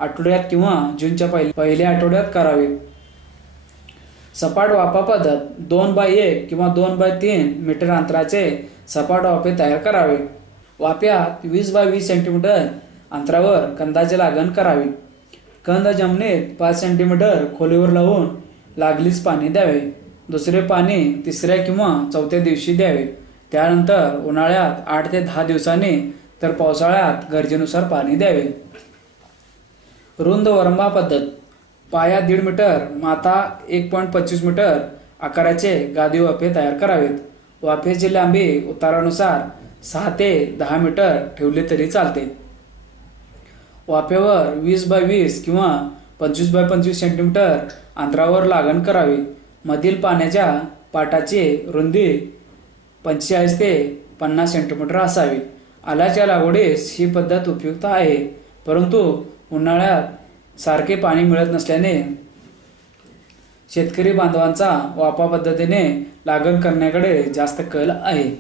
आठवड्यात किंवा जूनच्या पहिल्या आठवड्यात करावी. सपाट वाफा पद्धत: 2x1 किंवा 2x3 मीटर अंतराचे सपाट वाफे तयार करावे. वाफ्यात 20x20 सेंटीमीटर अंतरावर कंदाची लागण करावी. कंद जमिनीत 5 सेंटीमीटर खोलीवर लावून लागलीच पाणी द्यावे. दुसरे पाणी तिसऱ्या किंवा चौथ्या दिवशी द्यावे. त्यानंतर उन्हाळ्यात 8 ते 10 दिवसांनी तर पावसाळ्यात गरजेनुसार पाणी द्यावे. रुंद वरंबा पद्धत: पाया 1.5 मीटर, माथा 1.25 मीटर आकाराचे गादी वाफे तयार करावेत. वाफेची लांबी उतारानुसार 6 ते 10 मीटर ठेवली तरी चालते. वाफेवर 20x20 किंवा 25x25 सेंटीमीटर अंतरावर लागण करावी. मधील पाण्याच्या पाटाची रुंदी 45 ते 50 सेंटीमीटर असावी. आल्याच्या लागवडीस ही पद्धत उपयुक्त आहे, परंतु उन्हाळ्यात सारखे पाणी मिळत नसल्याने शेतकरी बांधवांचा वाफा पद्धतीने लागण करण्याकडे जास्त कल आहे.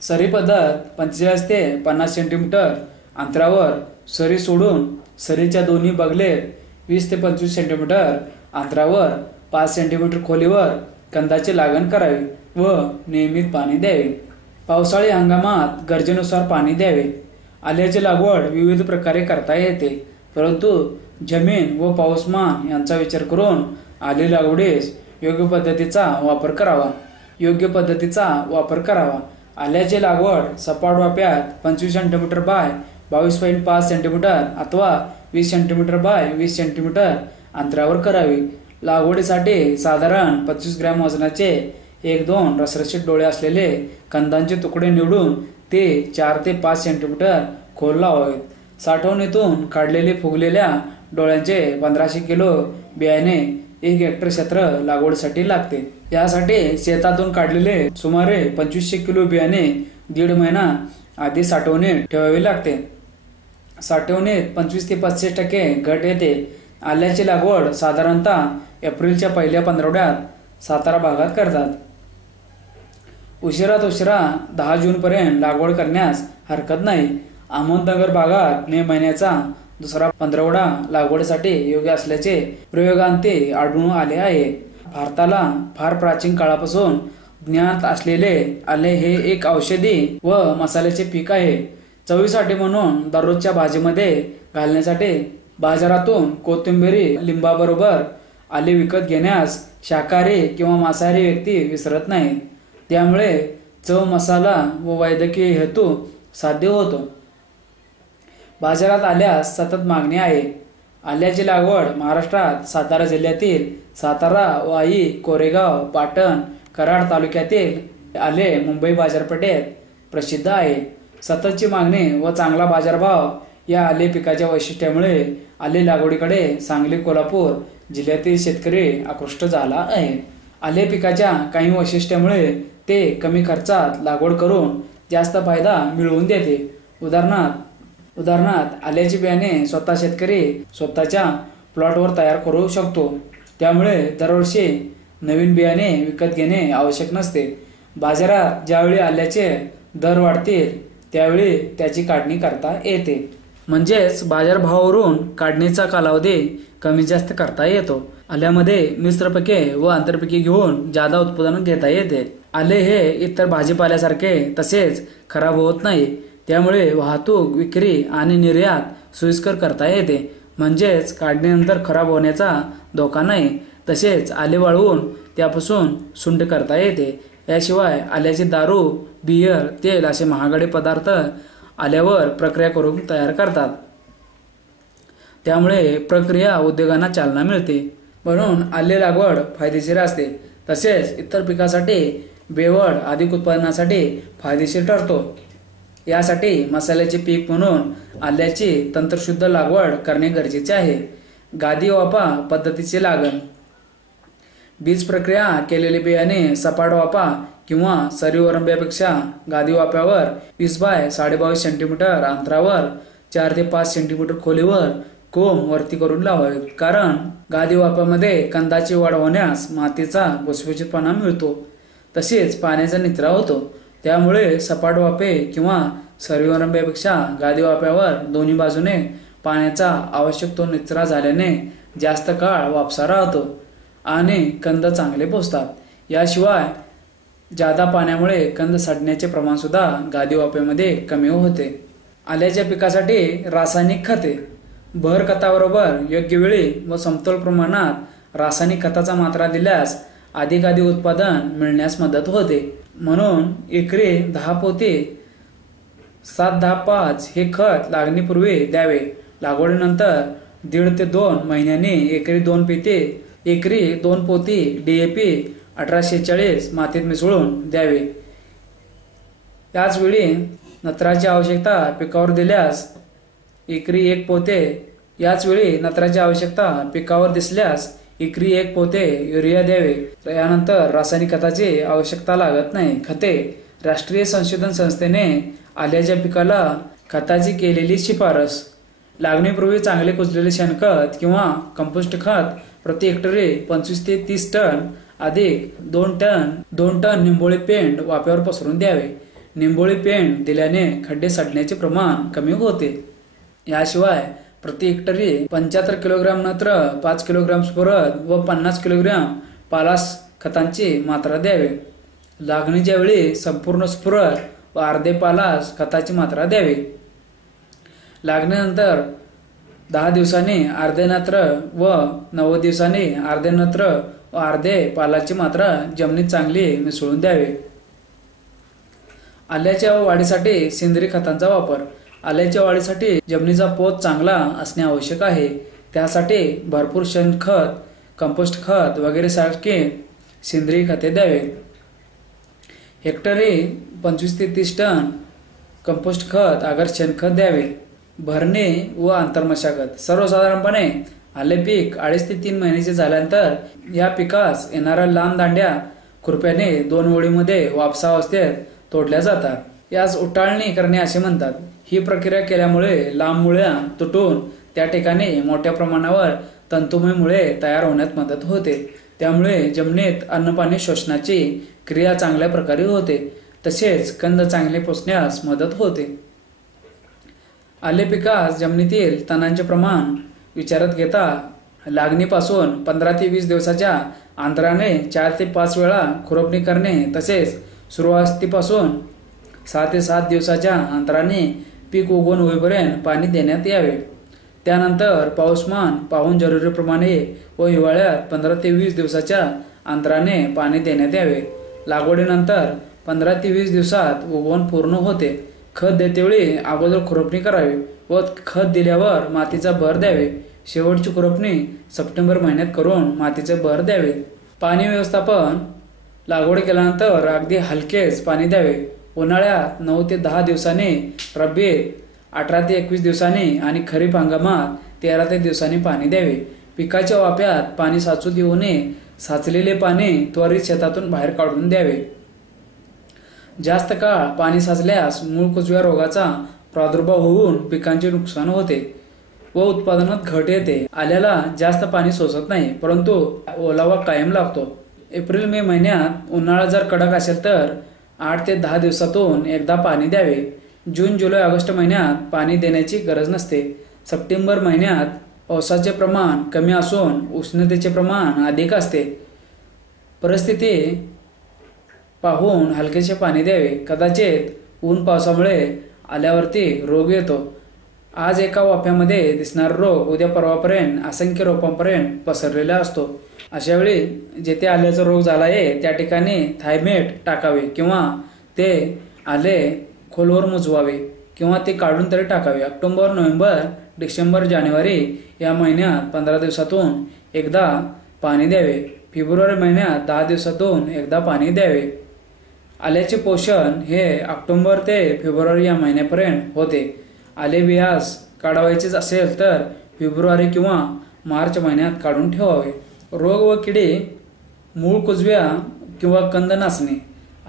सरी पद्धत: 45 ते 50 सेंटीमीटर अंतरावर सरी सोडून सरीच्या दोन्ही बगलेत 20 ते 25 सेंटीमीटर अंतरावर 5 सेंटीमीटर खोलीवर कंदाची लागण करावी व नियमित पाणी द्यावे. पावसाळी हंगामात गरजेनुसार पाणी द्यावे. आल्याची लागवड विविध प्रकारे करता येते, परंतु जमीन व पाऊसमान यांचा विचार करून आले लागवडीस योग्य पद्धतीचा वापर करावा. आल्याची लागवड सपाट वाफ्यात 25 सेंटीमीटर बाय 22.5 सेंटीमीटर अथवा 20 सेंटीमीटर बाय 20 सेंटीमीटर अंतरावर करावी. लागवडीसाठी साधारण 25 ग्रॅम वजनाचे 1-2 रसरशीत डोळे असलेले कंदांचे तुकडे निवडून ते 4 ते 5 सेंटीमीटर खोल लावावेत. साठवणीतून काढलेले फुगलेल्या डोळ्यांचे 1500 किलो बियाणे 1 हेक्टर क्षेत्र लागवडीसाठी लागते. यासाठी शेतातून काढलेले सुमारे 2500 किलो बियाणे 1.5 महिना आधी साठवणीत ठेवावे लागते. साठवणीत 25 ते 35% घट येते. आल्याची लागवड साधारणतः एप्रिलच्या पहिल्या पंधरवड्यात सातारा भागात करतात. उशिरात उशिरा 10 जूनपर्यंत लागवड करण्यास हरकत नाही. अहमदनगर भागात मे महिन्याचा दुसरा पंधरवडा लागवडीसाठी योग्य असल्याचे प्रयोगांती आढळून आले आहे. भारताला फार प्राचीन काळापासून ज्ञात असलेले आले हे एक औषधी व मसाल्याचे पीक आहे. चवीसाठी म्हणून दररोजच्या भाजीमध्ये घालण्यासाठी बाजारातून कोथिंबिरी लिंबाबरोबर आले विकत घेण्यास शाकाहारी किंवा मांसाहारी व्यक्ती विसरत नाही. त्यामुळे चव, मसाला व वैद्यकीय हेतू साध्य होतो. बाजारात आल्यास सतत मागणी आहे. आल्याची लागवड महाराष्ट्रात सातारा जिल्ह्यातील सातारा, वाई, कोरेगाव, पाटण, कराड तालुक्यातील आले मुंबई बाजारपेठेत प्रसिद्ध आहे. सततची मागणी व चांगला बाजारभाव या आले पिकाच्या वैशिष्ट्यामुळे आले लागवडीकडे सांगली, कोल्हापूर जिल्ह्यातील शेतकरी आकृष्ट झाला आहे. आले पिकाच्या काही वैशिष्ट्यामुळे ते कमी खर्चात लागवड करून जास्त फायदा मिळवून देते. उदाहरणार्थ आल्याची बियाणे स्वतः शेतकरी स्वतःच्या प्लॉटवर तयार करू शकतो. त्यामुळे दरवर्षी नवीन बियाणे विकत घेणे आवश्यक नसते. बाजारात ज्यावेळी आल्याचे दर वाढतील त्यावेळी त्याची काढणी करता येते. म्हणजेच बाजारभावावरून काढणीचा कालावधी कमी जास्त करता येतो. आल्यामध्ये मिश्र पिके व आंतरपिके घेऊन जादा उत्पादन घेता येते. आले हे इतर भाजीपाल्यासारखे तसेच खराब होत नाही. त्यामुळे वाहतूक, विक्री आणि निर्यात सोयीस्कर करता येते. म्हणजेच काढणीनंतर खराब होण्याचा धोका नाही. तसेच आले वाळवून त्यापासून सुंठ करता येते. याशिवाय आल्याची दारू, बियर, तेल असे महागडे पदार्थ आल्यावर प्रक्रिया करून तयार करतात. त्यामुळे प्रक्रिया उद्योगांना चालना मिळते. म्हणून आले लागवड फायदेशीर असते. तसेच इतर पिकासाठी बेवड अधिक उत्पादनासाठी फायदेशीर ठरतो. यासाठी मसाल्याचे पीक म्हणून आल्याची तंत्रशुद्ध लागवड करणे गरजेचे आहे. गादी वाफा पद्धतीची लागण. बीज प्रक्रिया केलेले बियाणे सपाट वाफा किंवा सरीवरंब्यापेक्षा गादी वाफ्यावर 20 बाय 22.5 सेंटीमीटर अंतरावर 4 ते 5 सेंटीमीटर खोलीवर कोंब वरती करून लावावेत. कारण गादी वाफ्यामध्ये कंदाची वाढ होण्यास मातीचा भुसभुशीतपणा मिळतो. तसेच पाण्याचा निचरा होतो. त्यामुळे सपाट वाफे किंवा सरीवरंब्यापेक्षा गादी वाफ्यावर दोन्ही बाजूने पाण्याचा आवश्यक तो निचरा झाल्याने जास्त काळ वापसा राहतो आणि कंद चांगले पोचतात. याशिवाय जादा पाण्यामुळे कंद सडण्याचे प्रमाण सुद्धा गादी वाफ्यामध्ये कमी होते. आल्याच्या पिकासाठी रासायनिक खते. भर खताबरोबर योग्य वेळी व समतोल प्रमाणात रासायनिक खताचा मात्रा दिल्यास अधिकाधिक उत्पादन मिळण्यास मदत होते. म्हणून एकरी 10 पोते 7-10-5 हे खत लागणीपूर्वी द्यावे. लागवडीनंतर 1.5 ते 2 महिन्यांनी एकरी 2 पोती DAP 1846 मातीत मिसळून द्यावे. याच वेळी नत्राची आवश्यकता पिकावर दिल्यास एकरी 1 पोते दिसल्यास एकरी 1 पोते युरिया द्यावे. यानंतर रासायनिक खताची आवश्यकता लागत नाही. खते. राष्ट्रीय संशोधन संस्थेने आल्याच्या पिकाला खताची केलेली शिफारस. लागणीपूर्वी चांगले कुजलेले शेणखत किंवा कंपोस्ट खत प्रति हेक्टरी 25 ते 30 टन अधिक 2 टन निंबोळी पेंड वाफ्यावर पसरून द्यावे. निंबोळी पेंड दिल्याने खड्डे सडण्याचे प्रमाण कमी होते. याशिवाय प्रति हेक्टरी 75 किलोग्राम नत्र, 5 किलोग्राम स्फुरद व 50 किलोग्राम पालाश खतांची मात्रा द्यावे. लागणीच्या वेळी संपूर्ण स्फुरद व अर्धे पालाश खताची मात्रा द्यावी. लागणीनंतर 10 दिवसांनी अर्धे नत्र व 90 दिवसांनी अर्धे नत्र व अर्धे पालाची मात्रा जमिनीत चांगली मिसळून द्यावे. आल्याच्या वाढीसाठी सेंद्रिय खतांचा वापर. आल्याच्या वाढीसाठी जमिनीचा पोत चांगला असणे आवश्यक आहे. त्यासाठी भरपूर शेणखत, कंपोस्ट खत वगैरे सारखे सेंद्रिय खते द्यावे. हेक्टरी 25 ते 30 टन कंपोस्ट खत अगर शेणखत द्यावे. भरणे व आंतरमशागत. सर्वसाधारणपणे आले पीक 2.5 ते 3 महिन्याचे झाल्यानंतर या पिकास येणाऱ्या लांब दांड्या खुरप्याने 2 ओळीमध्ये वापसावस्थेत तोडल्या जातात. यास उटाळणी करणे असे म्हणतात. ही प्रक्रिया केल्यामुळे लांब मुळ्या तुटून त्या ठिकाणी मोठ्या प्रमाणावर तंतुमय मुळे तयार होण्यात मदत होते. त्यामुळे जमिनीत अन्नपाणी शोषणाची क्रिया चांगल्या प्रकारे होते. तसेच कंद चांगले पोचण्यास मदत होते. आले पिकास जमिनीतील तणांचे प्रमाण विचारात घेता लागणीपासून 15 ते 20 दिवसाच्या अंतराने 4 ते 5 वेळा खुरपणी करणे. तसेच सुरुवातीपासून 6 ते 7 दिवसाच्या अंतराने पीक उगवून होईपर्यंत पाणी देण्यात यावे. त्यानंतर पाऊसमान पाहून जरुरीप्रमाणे व हिवाळ्यात 15 ते 20 दिवसाच्या अंतराने पाणी देण्यात यावे. लागवडीनंतर 15 ते 20 दिवसात उगवण पूर्ण होते. खत देतेवेळी अगोदर खुरपणी करावी व खत दिल्यावर मातीचा भर द्यावे. शेवटची खुरपणी सप्टेंबर महिन्यात करून मातीचे भर द्यावे. पाणी व्यवस्थापन. लागवड केल्यानंतर अगदी हलकेच पाणी द्यावे. उन्हाळ्यात 9 ते 10 दिवसांनी, रब्बीत 18 ते 21 दिवसांनी आणि खरीप हंगामात 13 ते दिवसांनी पाणी द्यावे. पिकाच्या वाफ्यात पाणी साचू देऊ नये. साचलेले पाणी त्वरित शेतातून बाहेर काढून द्यावे. जास्त काळ पाणी साचल्यास मूळ कुजव्या रोगाचा प्रादुर्भाव होऊन पिकांचे नुकसान होते व उत्पादनात घट येते. आल्याला जास्त पाणी सोसत नाही, परंतु ओलावा कायम लागतो. एप्रिल-मे महिन्यात उन्हाळा जर कडक असेल तर 8 ते 10 दिवसातून एकदा पाणी द्यावे. जून-जुलै-ऑगस्ट महिन्यात पाणी देण्याची गरज नसते. सप्टेंबर महिन्यात पावसाचे प्रमाण कमी असून उष्णतेचे प्रमाण अधिक असते. परिस्थिती पाहून हलकेसे पाणी द्यावे. कदाचित ऊन पावसामुळे आल्यावरती रोग येतो. आज एका वाफ्यामध्ये दिसणारा रोग उद्या परवापर्यंत असंख्य रोपांपर्यंत पसरलेला असतो. अशावेळी जेथे आल्याचा रोग झाला आहे त्या ठिकाणी थायमेट टाकावे किंवा ते आले खोलवर मुजवावे किंवा ते काढून तरी टाकावे. ऑक्टोबर-नोव्हेंबर डिसेंबर जानेवारी या महिन्यात 15 दिवसातून एकदा पाणी द्यावे. फेब्रुवारी महिन्यात 10 दिवसातून एकदा पाणी द्यावे. आल्याचे पोषण हे ऑक्टोबर ते फेब्रुवारी या महिन्यापर्यंत होते. आले बियास काढवायचेच असेल तर फेब्रुवारी किंवा मार्च महिन्यात काढून ठेवावे. रोग व किडे, मूळ कुजव्या किंवा कंद नाचणे.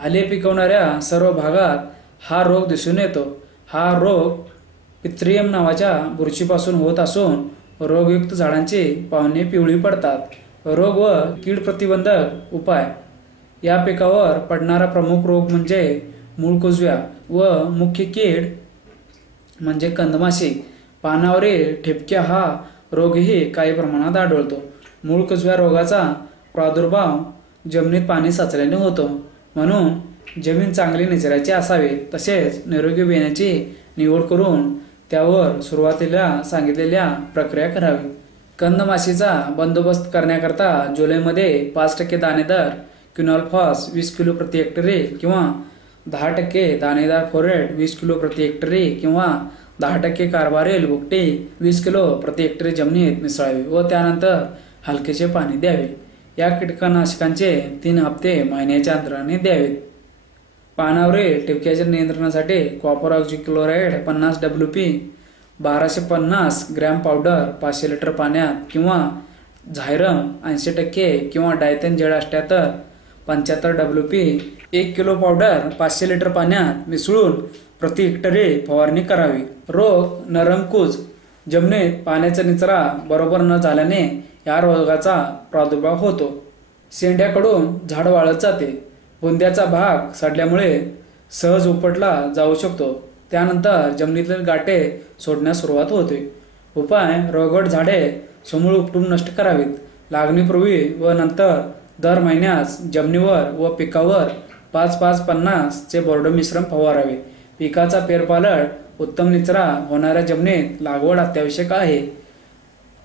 आले पिकवणाऱ्या सर्व भागात हा रोग दिसून येतो. हा रोग पित्रियम नावाच्या बुरशीपासून होत असून रोगयुक्त झाडांची पाने पिवळी पडतात. रोग व कीड प्रतिबंधक उपाय. या पिकावर पडणारा प्रमुख रोग म्हणजे मूळ कुजव्या व मुख्य कीड म्हणजे कंदमाशी. पानावरील ठिपक्या हा रोगही काही प्रमाणात आढळतो. मूळ कुजव्या रोगाचा प्रादुर्भाव जमिनीत पाणी साचल्याने होतो. म्हणून जमीन चांगली निचरायची असावी. तसेच निरोगी बियाण्याची निवड करून त्यावर सुरुवातीला सांगितलेल्या प्रक्रिया करावी. कंदमाशीचा बंदोबस्त करण्याकरता जुलैमध्ये 5% दाणेदार क्विनॉल्फॉस 20 किलो प्रति हेक्टरी किंवा 10% दाणेदार फोरेट 20 किलो प्रति हेक्टरी किंवा 10% कार्बारेल बुकटी 20 किलो प्रति हेक्टरी जमिनीत मिसळावी व त्यानंतर हलकेसे पाणी द्यावे. या कीटकनाशकांचे 3 हप्ते महिन्याच्या अंतराने द्यावेत. पानावरील ठिपक्याच्या नियंत्रणासाठी copper oxychloride 50 WP 1250 gram powder 500 litre पाण्यात किंवा झायरम 80% किंवा Dithane Z 78 75 WP 1 kilo powder 500 litre पाण्यात मिसळून प्रति हेक्टरी फवारणी करावी. रोग नरमकूज. जमिनीत पाण्याचा निचरा बरोबर न झाल्याने या रोगाचा प्रादुर्भाव होतो. शेंड्याकडून झाड वाळत जाते. बुंद्याचा भाग सडल्यामुळे सहज उपटला जाऊ शकतो. त्यानंतर जमिनीतील गाठे सोडण्यास सुरुवात होते. उपाय. रोगट झाडे समूळ उपटून नष्ट करावीत. लागणीपूर्वी व नंतर दर महिन्यास जमिनीवर व पिकावर 5-5-50 चे बोर्ड मिश्रण फवारावे. पिकाचा फेरपालट. उत्तम निचरा होणाऱ्या जमिनीत लागवड अत्यावश्यक आहे.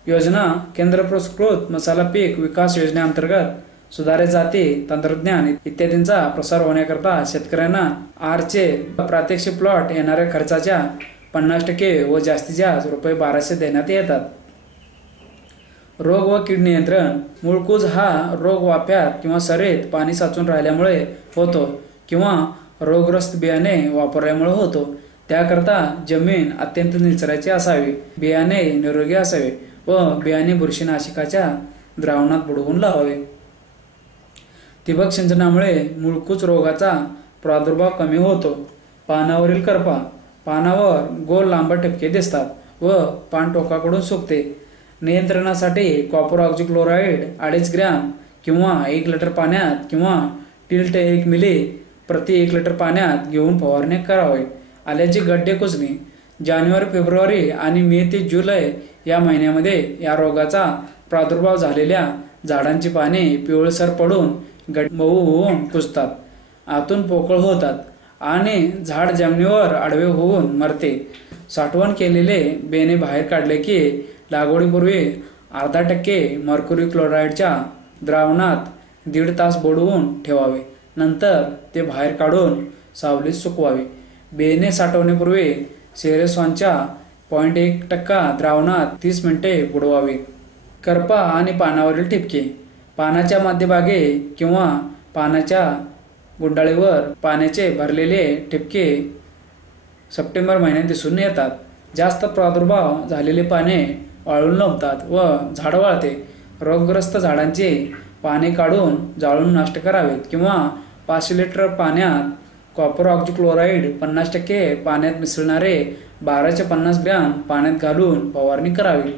योजना. केंद्र पुरस्कृत मसाला पीक विकास योजनेअंतर्गत सुधारित जाती, तंत्रज्ञान इत्यादींचा प्रसार होण्याकरता शेतकऱ्यांना आरचे प्रात्यक्षिक प्लॉट येणाऱ्या खर्चाच्या 50% व जास्तीत रुपये 1200 देण्यात येतात. रोग व कीड नियंत्रण. मूळकूज हा रोग वाफ्यात किंवा सरीत पाणी साचून राहिल्यामुळे होतो किंवा रोगग्रस्त बियाणे वापरल्यामुळे होतो. त्याकरता जमीन अत्यंत निचरायची असावी. बियाणे निरोगी असावे व बियाणे बुरशीनाशकाच्या द्रावणात बुडवून लावावे. ठिबक सिंचनामुळे मूळकूज रोगाचा प्रादुर्भाव कमी होतो. पानावरील करपा. पानावर गोल लांबट ठिपके दिसतात व पान टोकाकडून सुकते. नियंत्रणासाठी कॉपर ऑक्झिक्लोराइड 2.5 ग्रॅम किंवा 1 लिटर पाण्यात किंवा टिल्ट 1 मिली प्रति 1 लिटर पाण्यात घेऊन फवारणी करावे. आल्याची गड्डे कुजणे. जानेवारी, फेब्रुवारी आणि मे ते जुलै या महिन्यामध्ये या रोगाचा प्रादुर्भाव झालेल्या झाडांची पाने पिवळसर पडून मऊ होऊन कुजतात, आतून पोकळ होतात आणि झाड जमिनीवर आडवे होऊन मरते. साठवण केलेले बेणे बाहेर काढले की लागवडीपूर्वी 0.5% मर्क्युरी क्लोराईडच्या द्रावणात 1.5 तास बुडवून ठेवावे. नंतर ते बाहेर काढून सावलीत सुकवावे. बेणे साठवण्यापूर्वी सेरेसॉनच्या 0.1% द्रावणात 30 मिनिटे बुडवावे. करपा आणि पानावरील ठिपके. पानाच्या मध्यभागी किंवा पानाच्या गुंडाळीवर पाण्याचे भरलेले ठिपके सप्टेंबर महिन्यात दिसून येतात. जास्त प्रादुर्भाव झालेले पाने वाळून लोंबतात व झाड वाळते. रोगग्रस्त झाडांची पाने काढून जाळून नष्ट करावेत किंवा 500 लिटर पाण्यात कॉपर ऑक्झिक्लोराइड 50% पाण्यात मिसळणारे 1250 ग्रॅम पाण्यात घालून फवारणी करावी.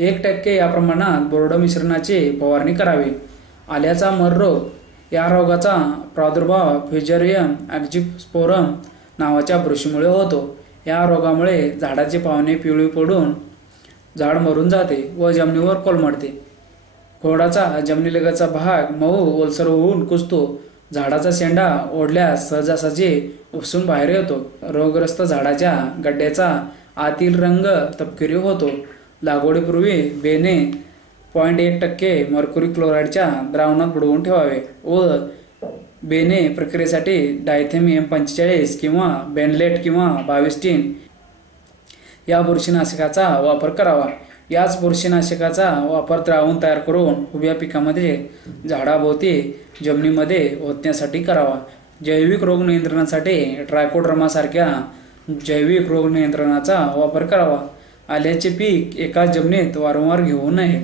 1% या प्रमाणात बोर्ड मिश्रणाची फवारणी करावी. आल्याचा मर रोग. या रोगाचा प्रादुर्भाव फ्युजेरियम ॲक्झिस्पोरम नावाच्या बुरशीमुळे होतो. या रोगामुळे झाडाची पाने पिवळी पडून झाड मरून जाते व जमिनीवर कोलमडते. खोडाचा जमिनीलगतचा भाग मऊ ओलसर होऊन कुजतो. झाडाचा शेंडा ओढल्यास सहजासहजी उपसून बाहेर येतो. रोगग्रस्त झाडाच्या गड्ड्याचा आतील रंग तपकिरी होतो. लागवडीपूर्वी बेणे 0.1% मर्क्युरी क्लोराईडच्या द्रावणात बुडवून ठेवावे व बेणे प्रक्रियेसाठी डायथेम M45 किंवा बेनलेट किंवा 22 टीन या बुरशीनाशकाचा वापर करावा। याच बुरशीनाशकाचा वापर द्रावण तयार करून उभ्या पिकामध्ये झाडाभोवती जमिनीमध्ये ओतण्यासाठी करावा। जैविक रोग नियंत्रणासाठी ट्रायकोडर्मासारख्या जैविक रोग नियंत्रणाचा वापर करावा। आल्याचे पीक एका जमिनीत वारंवार घेऊ नये।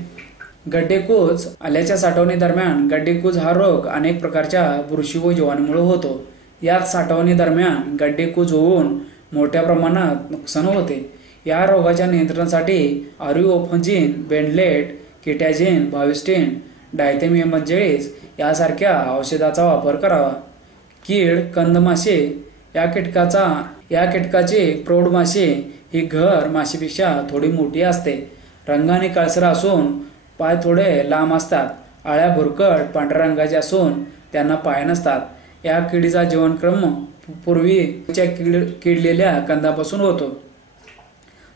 गड्डेकूज आल्याच्या साठवणी दरम्यान गड्डेकूज हा रोग अनेक प्रकारच्या बुरशी व जीवाणूंमुळे होतो। यात साठवणी दरम्यान गड्डेकूज होऊन मोठ्या प्रमाणात नुकसान होते। या रोगाच्या नियंत्रणासाठी आर्युओफजिन, बेंडलेट, किटॅजिन, भाविस्टिन, डायथेमियम 45 यासारख्या औषधाचा वापर करावा। कीड कंदमाशी या कीटकाची प्रौढ माशी ही घर माशीपेक्षा थोडी मोठी असते। रंगाने काळसर असून पाय थोडे लांब असतात। आळ्या भुरकट पांढऱ्या रंगाचे असून त्यांना पाय नसतात। या किडीचा जीवनक्रम पूर्वीच्या किडलेल्या कंदापासून होतो।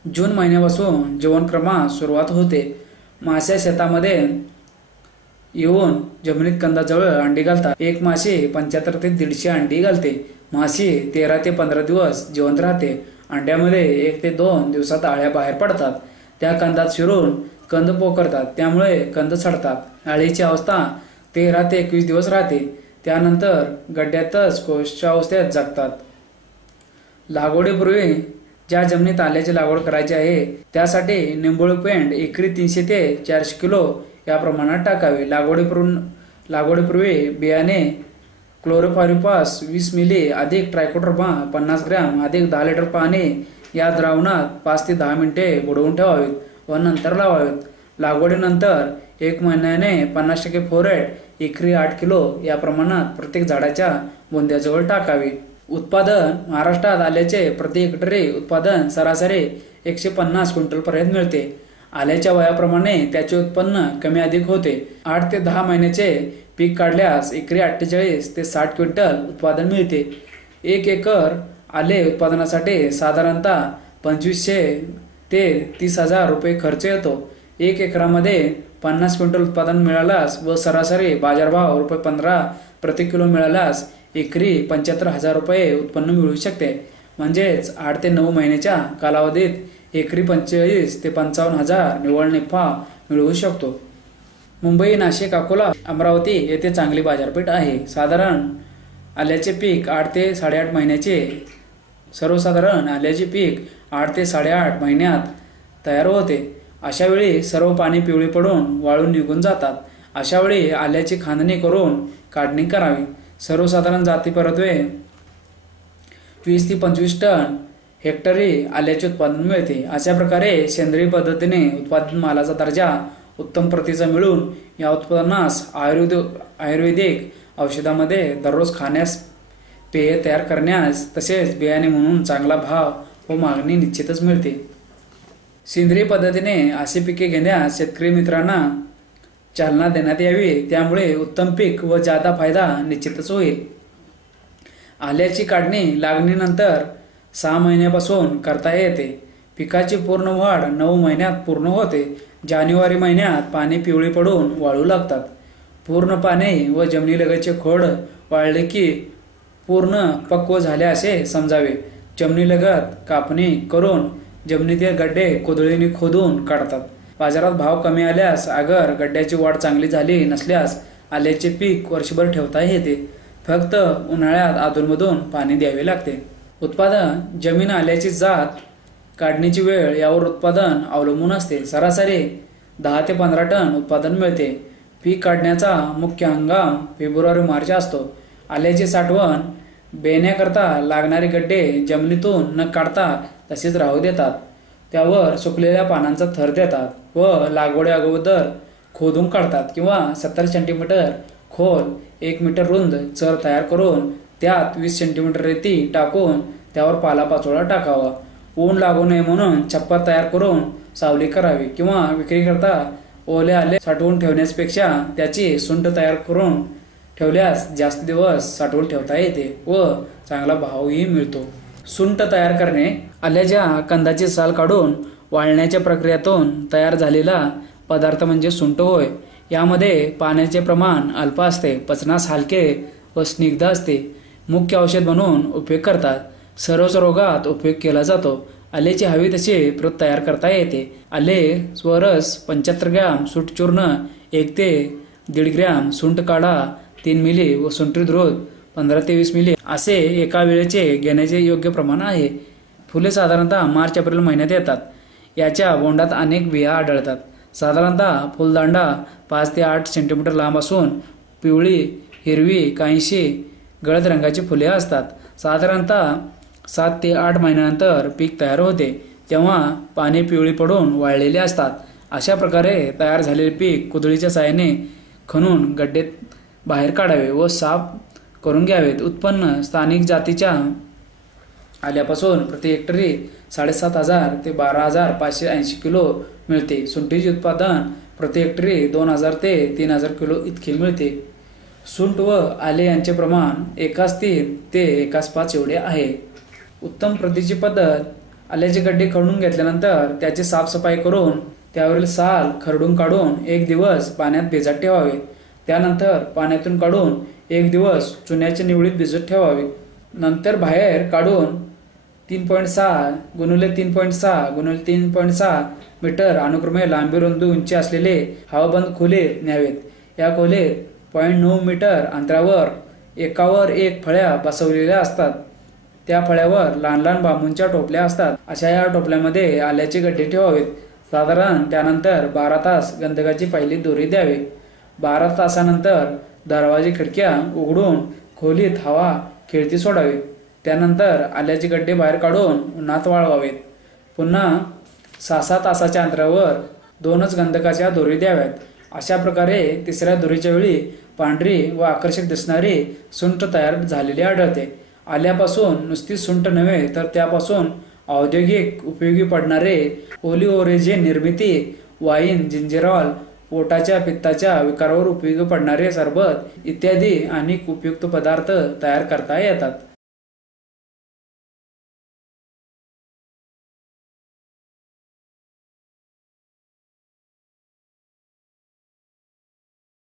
जून महिन्यापासून जीवनक्रमास सुरुवात होते। माश्या शेतामध्ये येऊन जमिनीत कंदाजवळ अंडी घालतात। एक माशी 75 ते 150 अंडी घालते। माशी 13 ते 15 दिवस जिवंत राहते। अंड्यामध्ये 1 ते 2 दिवसात आळ्या बाहेर पडतात। त्या कंदात शिरून कंद पोखरतात, त्यामुळे कंद सडतात। अळीची अवस्था 13 ते 21 दिवस राहते। त्यानंतर गड्ड्यातच कोशावस्थेत जगतात। लागवडीपूर्वी ज्या जमिनीत आल्याची लागवड करायची आहे त्यासाठी निंबोळी पेंड एकरी 300 ते 400 किलो या प्रमाणात टाकावे। लागवडीपूर्वी बियाणे क्लोरोपायरिफॉस 20 मिली अधिक ट्रायकोडर्मा 50 ग्रॅम अधिक 10 लिटर पाणी या द्रावणात 5 ते 10 मिनिटे बुडवून ठेवावेत व नंतर लावावेत। लागवडीनंतर 1 महिन्याने 50% फोरेट एकरी 8 किलो या प्रमाणात प्रत्येक झाडाच्या बुंद्याजवळ टाकावे। उत्पादन महाराष्ट्रात आल्याचे प्रति हेक्टरी उत्पादन सरासरी 150 क्विंटल पर्यंत मिळते। आल्याच्या वयाप्रमाणे त्याचे उत्पन्न कमी अधिक होते। 8 ते 10 महिन्याचे पीक काढल्यास एकरी 48 ते 60 क्विंटल उत्पादन मिळते। 1 एकर आले उत्पादनासाठी साधारणतः 2500 ते 30,000 रुपये खर्च येतो। 1 एकरामध्ये 50 क्विंटल उत्पादन मिळाल्यास व सरासरी बाजारभाव ₹15 प्रति किलो मिळाल्यास एकरी 75,000 रुपये उत्पन्न मिळू शकते। म्हणजेच 8 ते 9 महिन्याच्या कालावधीत एकरी 45 ते 55,000 निव्वळ नफा मिळवू शकतो। मुंबई, नाशिक, अकोला, अमरावती येथे चांगली बाजारपेठ आहे। साधारण आल्याचे पीक 8 ते 8.5 महिन्याचे सर्वसाधारण आल्याचे पीक 8 ते 8.5 महिन्यात तयार होते। अशा वेळी सर्व पाने पिवळी पडून वाळून निघून जातात। अशा वेळी आल्याची खांदणी करून काढणी करावी। सर्वसाधारण जाती परत्वे 20 ते 25 टन हेक्टरी आल्याचे उत्पादन मिळते। अशा प्रकारे सेंद्रिय पद्धतीने उत्पादित मालाचा दर्जा उत्तम प्रतीचा मिळून या उत्पादनास आयुर्वेदिक औषधामध्ये दररोज खाण्यास, पेय तयार करण्यास तसेच बियाणे म्हणून चांगला भाव व मागणी निश्चितच मिळते। सेंद्रिय पद्धतीने असे पिके घेण्यास शेतकरी मित्रांना चालना देण्यात यावी, त्यामुळे उत्तम पीक व जादा फायदा निश्चितच होईल। आल्याची काढणी लागणीनंतर 6 महिन्यापासून करता येते। पिकाची पूर्ण वाढ 9 महिन्यात पूर्ण होते। जानेवारी महिन्यात पाने पिवळी पडून वाळू लागतात। पूर्ण पाने व जमिनीलगतचे खोड वाळले की पूर्ण पक्व झाले असे समजावे। जमिनीलगत कापणी करून जमिनीतील गड्डे कोदळीने खोदून काढतात। बाजारात भाव कमी आल्यास अगर गड्ड्याची वाढ चांगली झाली नसल्यास आल्याचे पीक वर्षभर ठेवता येते। फक्त उन्हाळ्यात अधूनमधून पाणी द्यावे लागते। उत्पादन, जमीन, आल्याची जात, काढणीची वेळ यावर उत्पादन अवलंबून असते। सरासरी 10 ते 15 टन उत्पादन मिळते। पीक काढण्याचा मुख्य हंगाम फेब्रुवारी-मार्च असतो। आल्याची साठवण बेण्याकरता लागणारे गड्डे जमिनीतून न काढता तसेच राहू देतात। त्यावर सुकलेल्या पानांचा थर देतात व लागवडी अगोदर खोदून काढतात किंवा 70 सेंटीमीटर खोल 1 मीटर रुंद चर तयार करून त्यात 20 सेंटीमीटर रेती टाकून त्यावर पालापाचोळा टाकावा। ऊन लागू नये म्हणून छप्पर तयार करून सावली करावी किंवा विक्रीकरता ओले आले साठवून ठेवण्यापेक्षा त्याची सुंठ तयार करून ठेवल्यास जास्त दिवस साठवून ठेवता येते व चांगला भावही मिळतो। सुंठ तयार करणे, आल्याच्या कंदाची साल काढून वाळण्याच्या प्रक्रियेतून तयार झालेला पदार्थ म्हणजे सुंठ होय। यामध्ये पाण्याचे प्रमाण अल्प असते, पचनास हलके व स्निग्ध असते। मुख्य औषध म्हणून उपयोग करतात। सर्वच रोगात उपयोग केला जातो। आल्याची हवी तशी प्रत तयार करता येते. आले स्वरस 75 ग्रॅम, सूट चूर्ण 1 ते 1.5 ग्रॅम, सुंठ काढा 3 मिली व सुंठी द्रोत 15 ते 20 मिली असे एका वेळेचे घेण्याचे योग्य प्रमाण आहे. फुले साधारणतः मार्च एप्रिल महिन्यात येतात. याच्या बोंडात अनेक बिया आढळतात. साधारणतः फुलदांडा 5 ते 8 सेंटीमीटर लांब असून पिवळी, हिरवी, काहीशी गडद रंगाची फुले असतात. साधारणतः 7 ते 8 महिन्यानंतर पीक तयार होते, तेव्हा पाने पिवळी पडून वाळलेली असतात. अशा प्रकारे तयार झालेले पीक कुदळीच्या साहाय्याने खणून गड्डे बाहेर काढावे व साफ करून घ्यावेत. उत्पन्न स्थानिक जातीच्या आल्यापासून प्रति हेक्टरी 7,500 ते 12,580 किलो मिळते. सुंठीचे उत्पादन प्रति हेक्टरी 2,000 ते 3,000 किलो इतके मिळते. सुंठ व आले यांचे प्रमाण 1:3 ते 1:5 एवढे आहे. उत्तम प्रतीची पद्धत: आल्याचे गड्डे खणून घेतल्यानंतर त्याची साफसफाई करून त्यावरील साल खरडून काढून 1 दिवस पाण्यात भिजत ठेवावे. त्यानंतर पाण्यातून काढून 1 दिवस चुन्याच्या निवडीत भिजत ठेवावे. नंतर बाहेर काढून 3.6 × 3.6 × 3.6 मीटर अनुक्रमे लांबी, रुंदी, उंची असलेले हवाबंद खोलीत न्यावेत. या खोलीत 0.9 मीटर अंतरावर एकावर एक फळ्या बसवलेल्या असतात. त्या फळ्यावर लहान लहान बांबूच्या टोपल्या असतात. अशा या टोपल्यामध्ये आल्याचे गड्डे ठेवावेत. साधारण त्यानंतर 12 तास गंधकाची पहिली दोरी द्यावी. 12 तासानंतर दरवाजे खिडक्या उघडून खोलीत हवा खेळती सोडावी. त्यानंतर आल्याचे गड्डे बाहेर काढून उन्हात वाळवावेत. पुन्हा 6-6 तासाच्या अंतरावर 2च गंधकाच्या दोरी द्याव्यात. अशा प्रकारे तिसऱ्या दोरीच्या वेळी पांढरी व आकर्षक दिसणारी सुंठ तयार झालेली आढळते. आल्यापासून नुसती सुंठ नव्हे तर त्यापासून औद्योगिक उपयोगी पडणारे ओलिओरेजिन निर्मिती, वाईन, जिंजर, पोटाच्या पित्ताच्या विकारावर उपयोगी पडणारे सरबत इत्यादी अनेक उपयुक्त पदार्थ तयार करता येतात.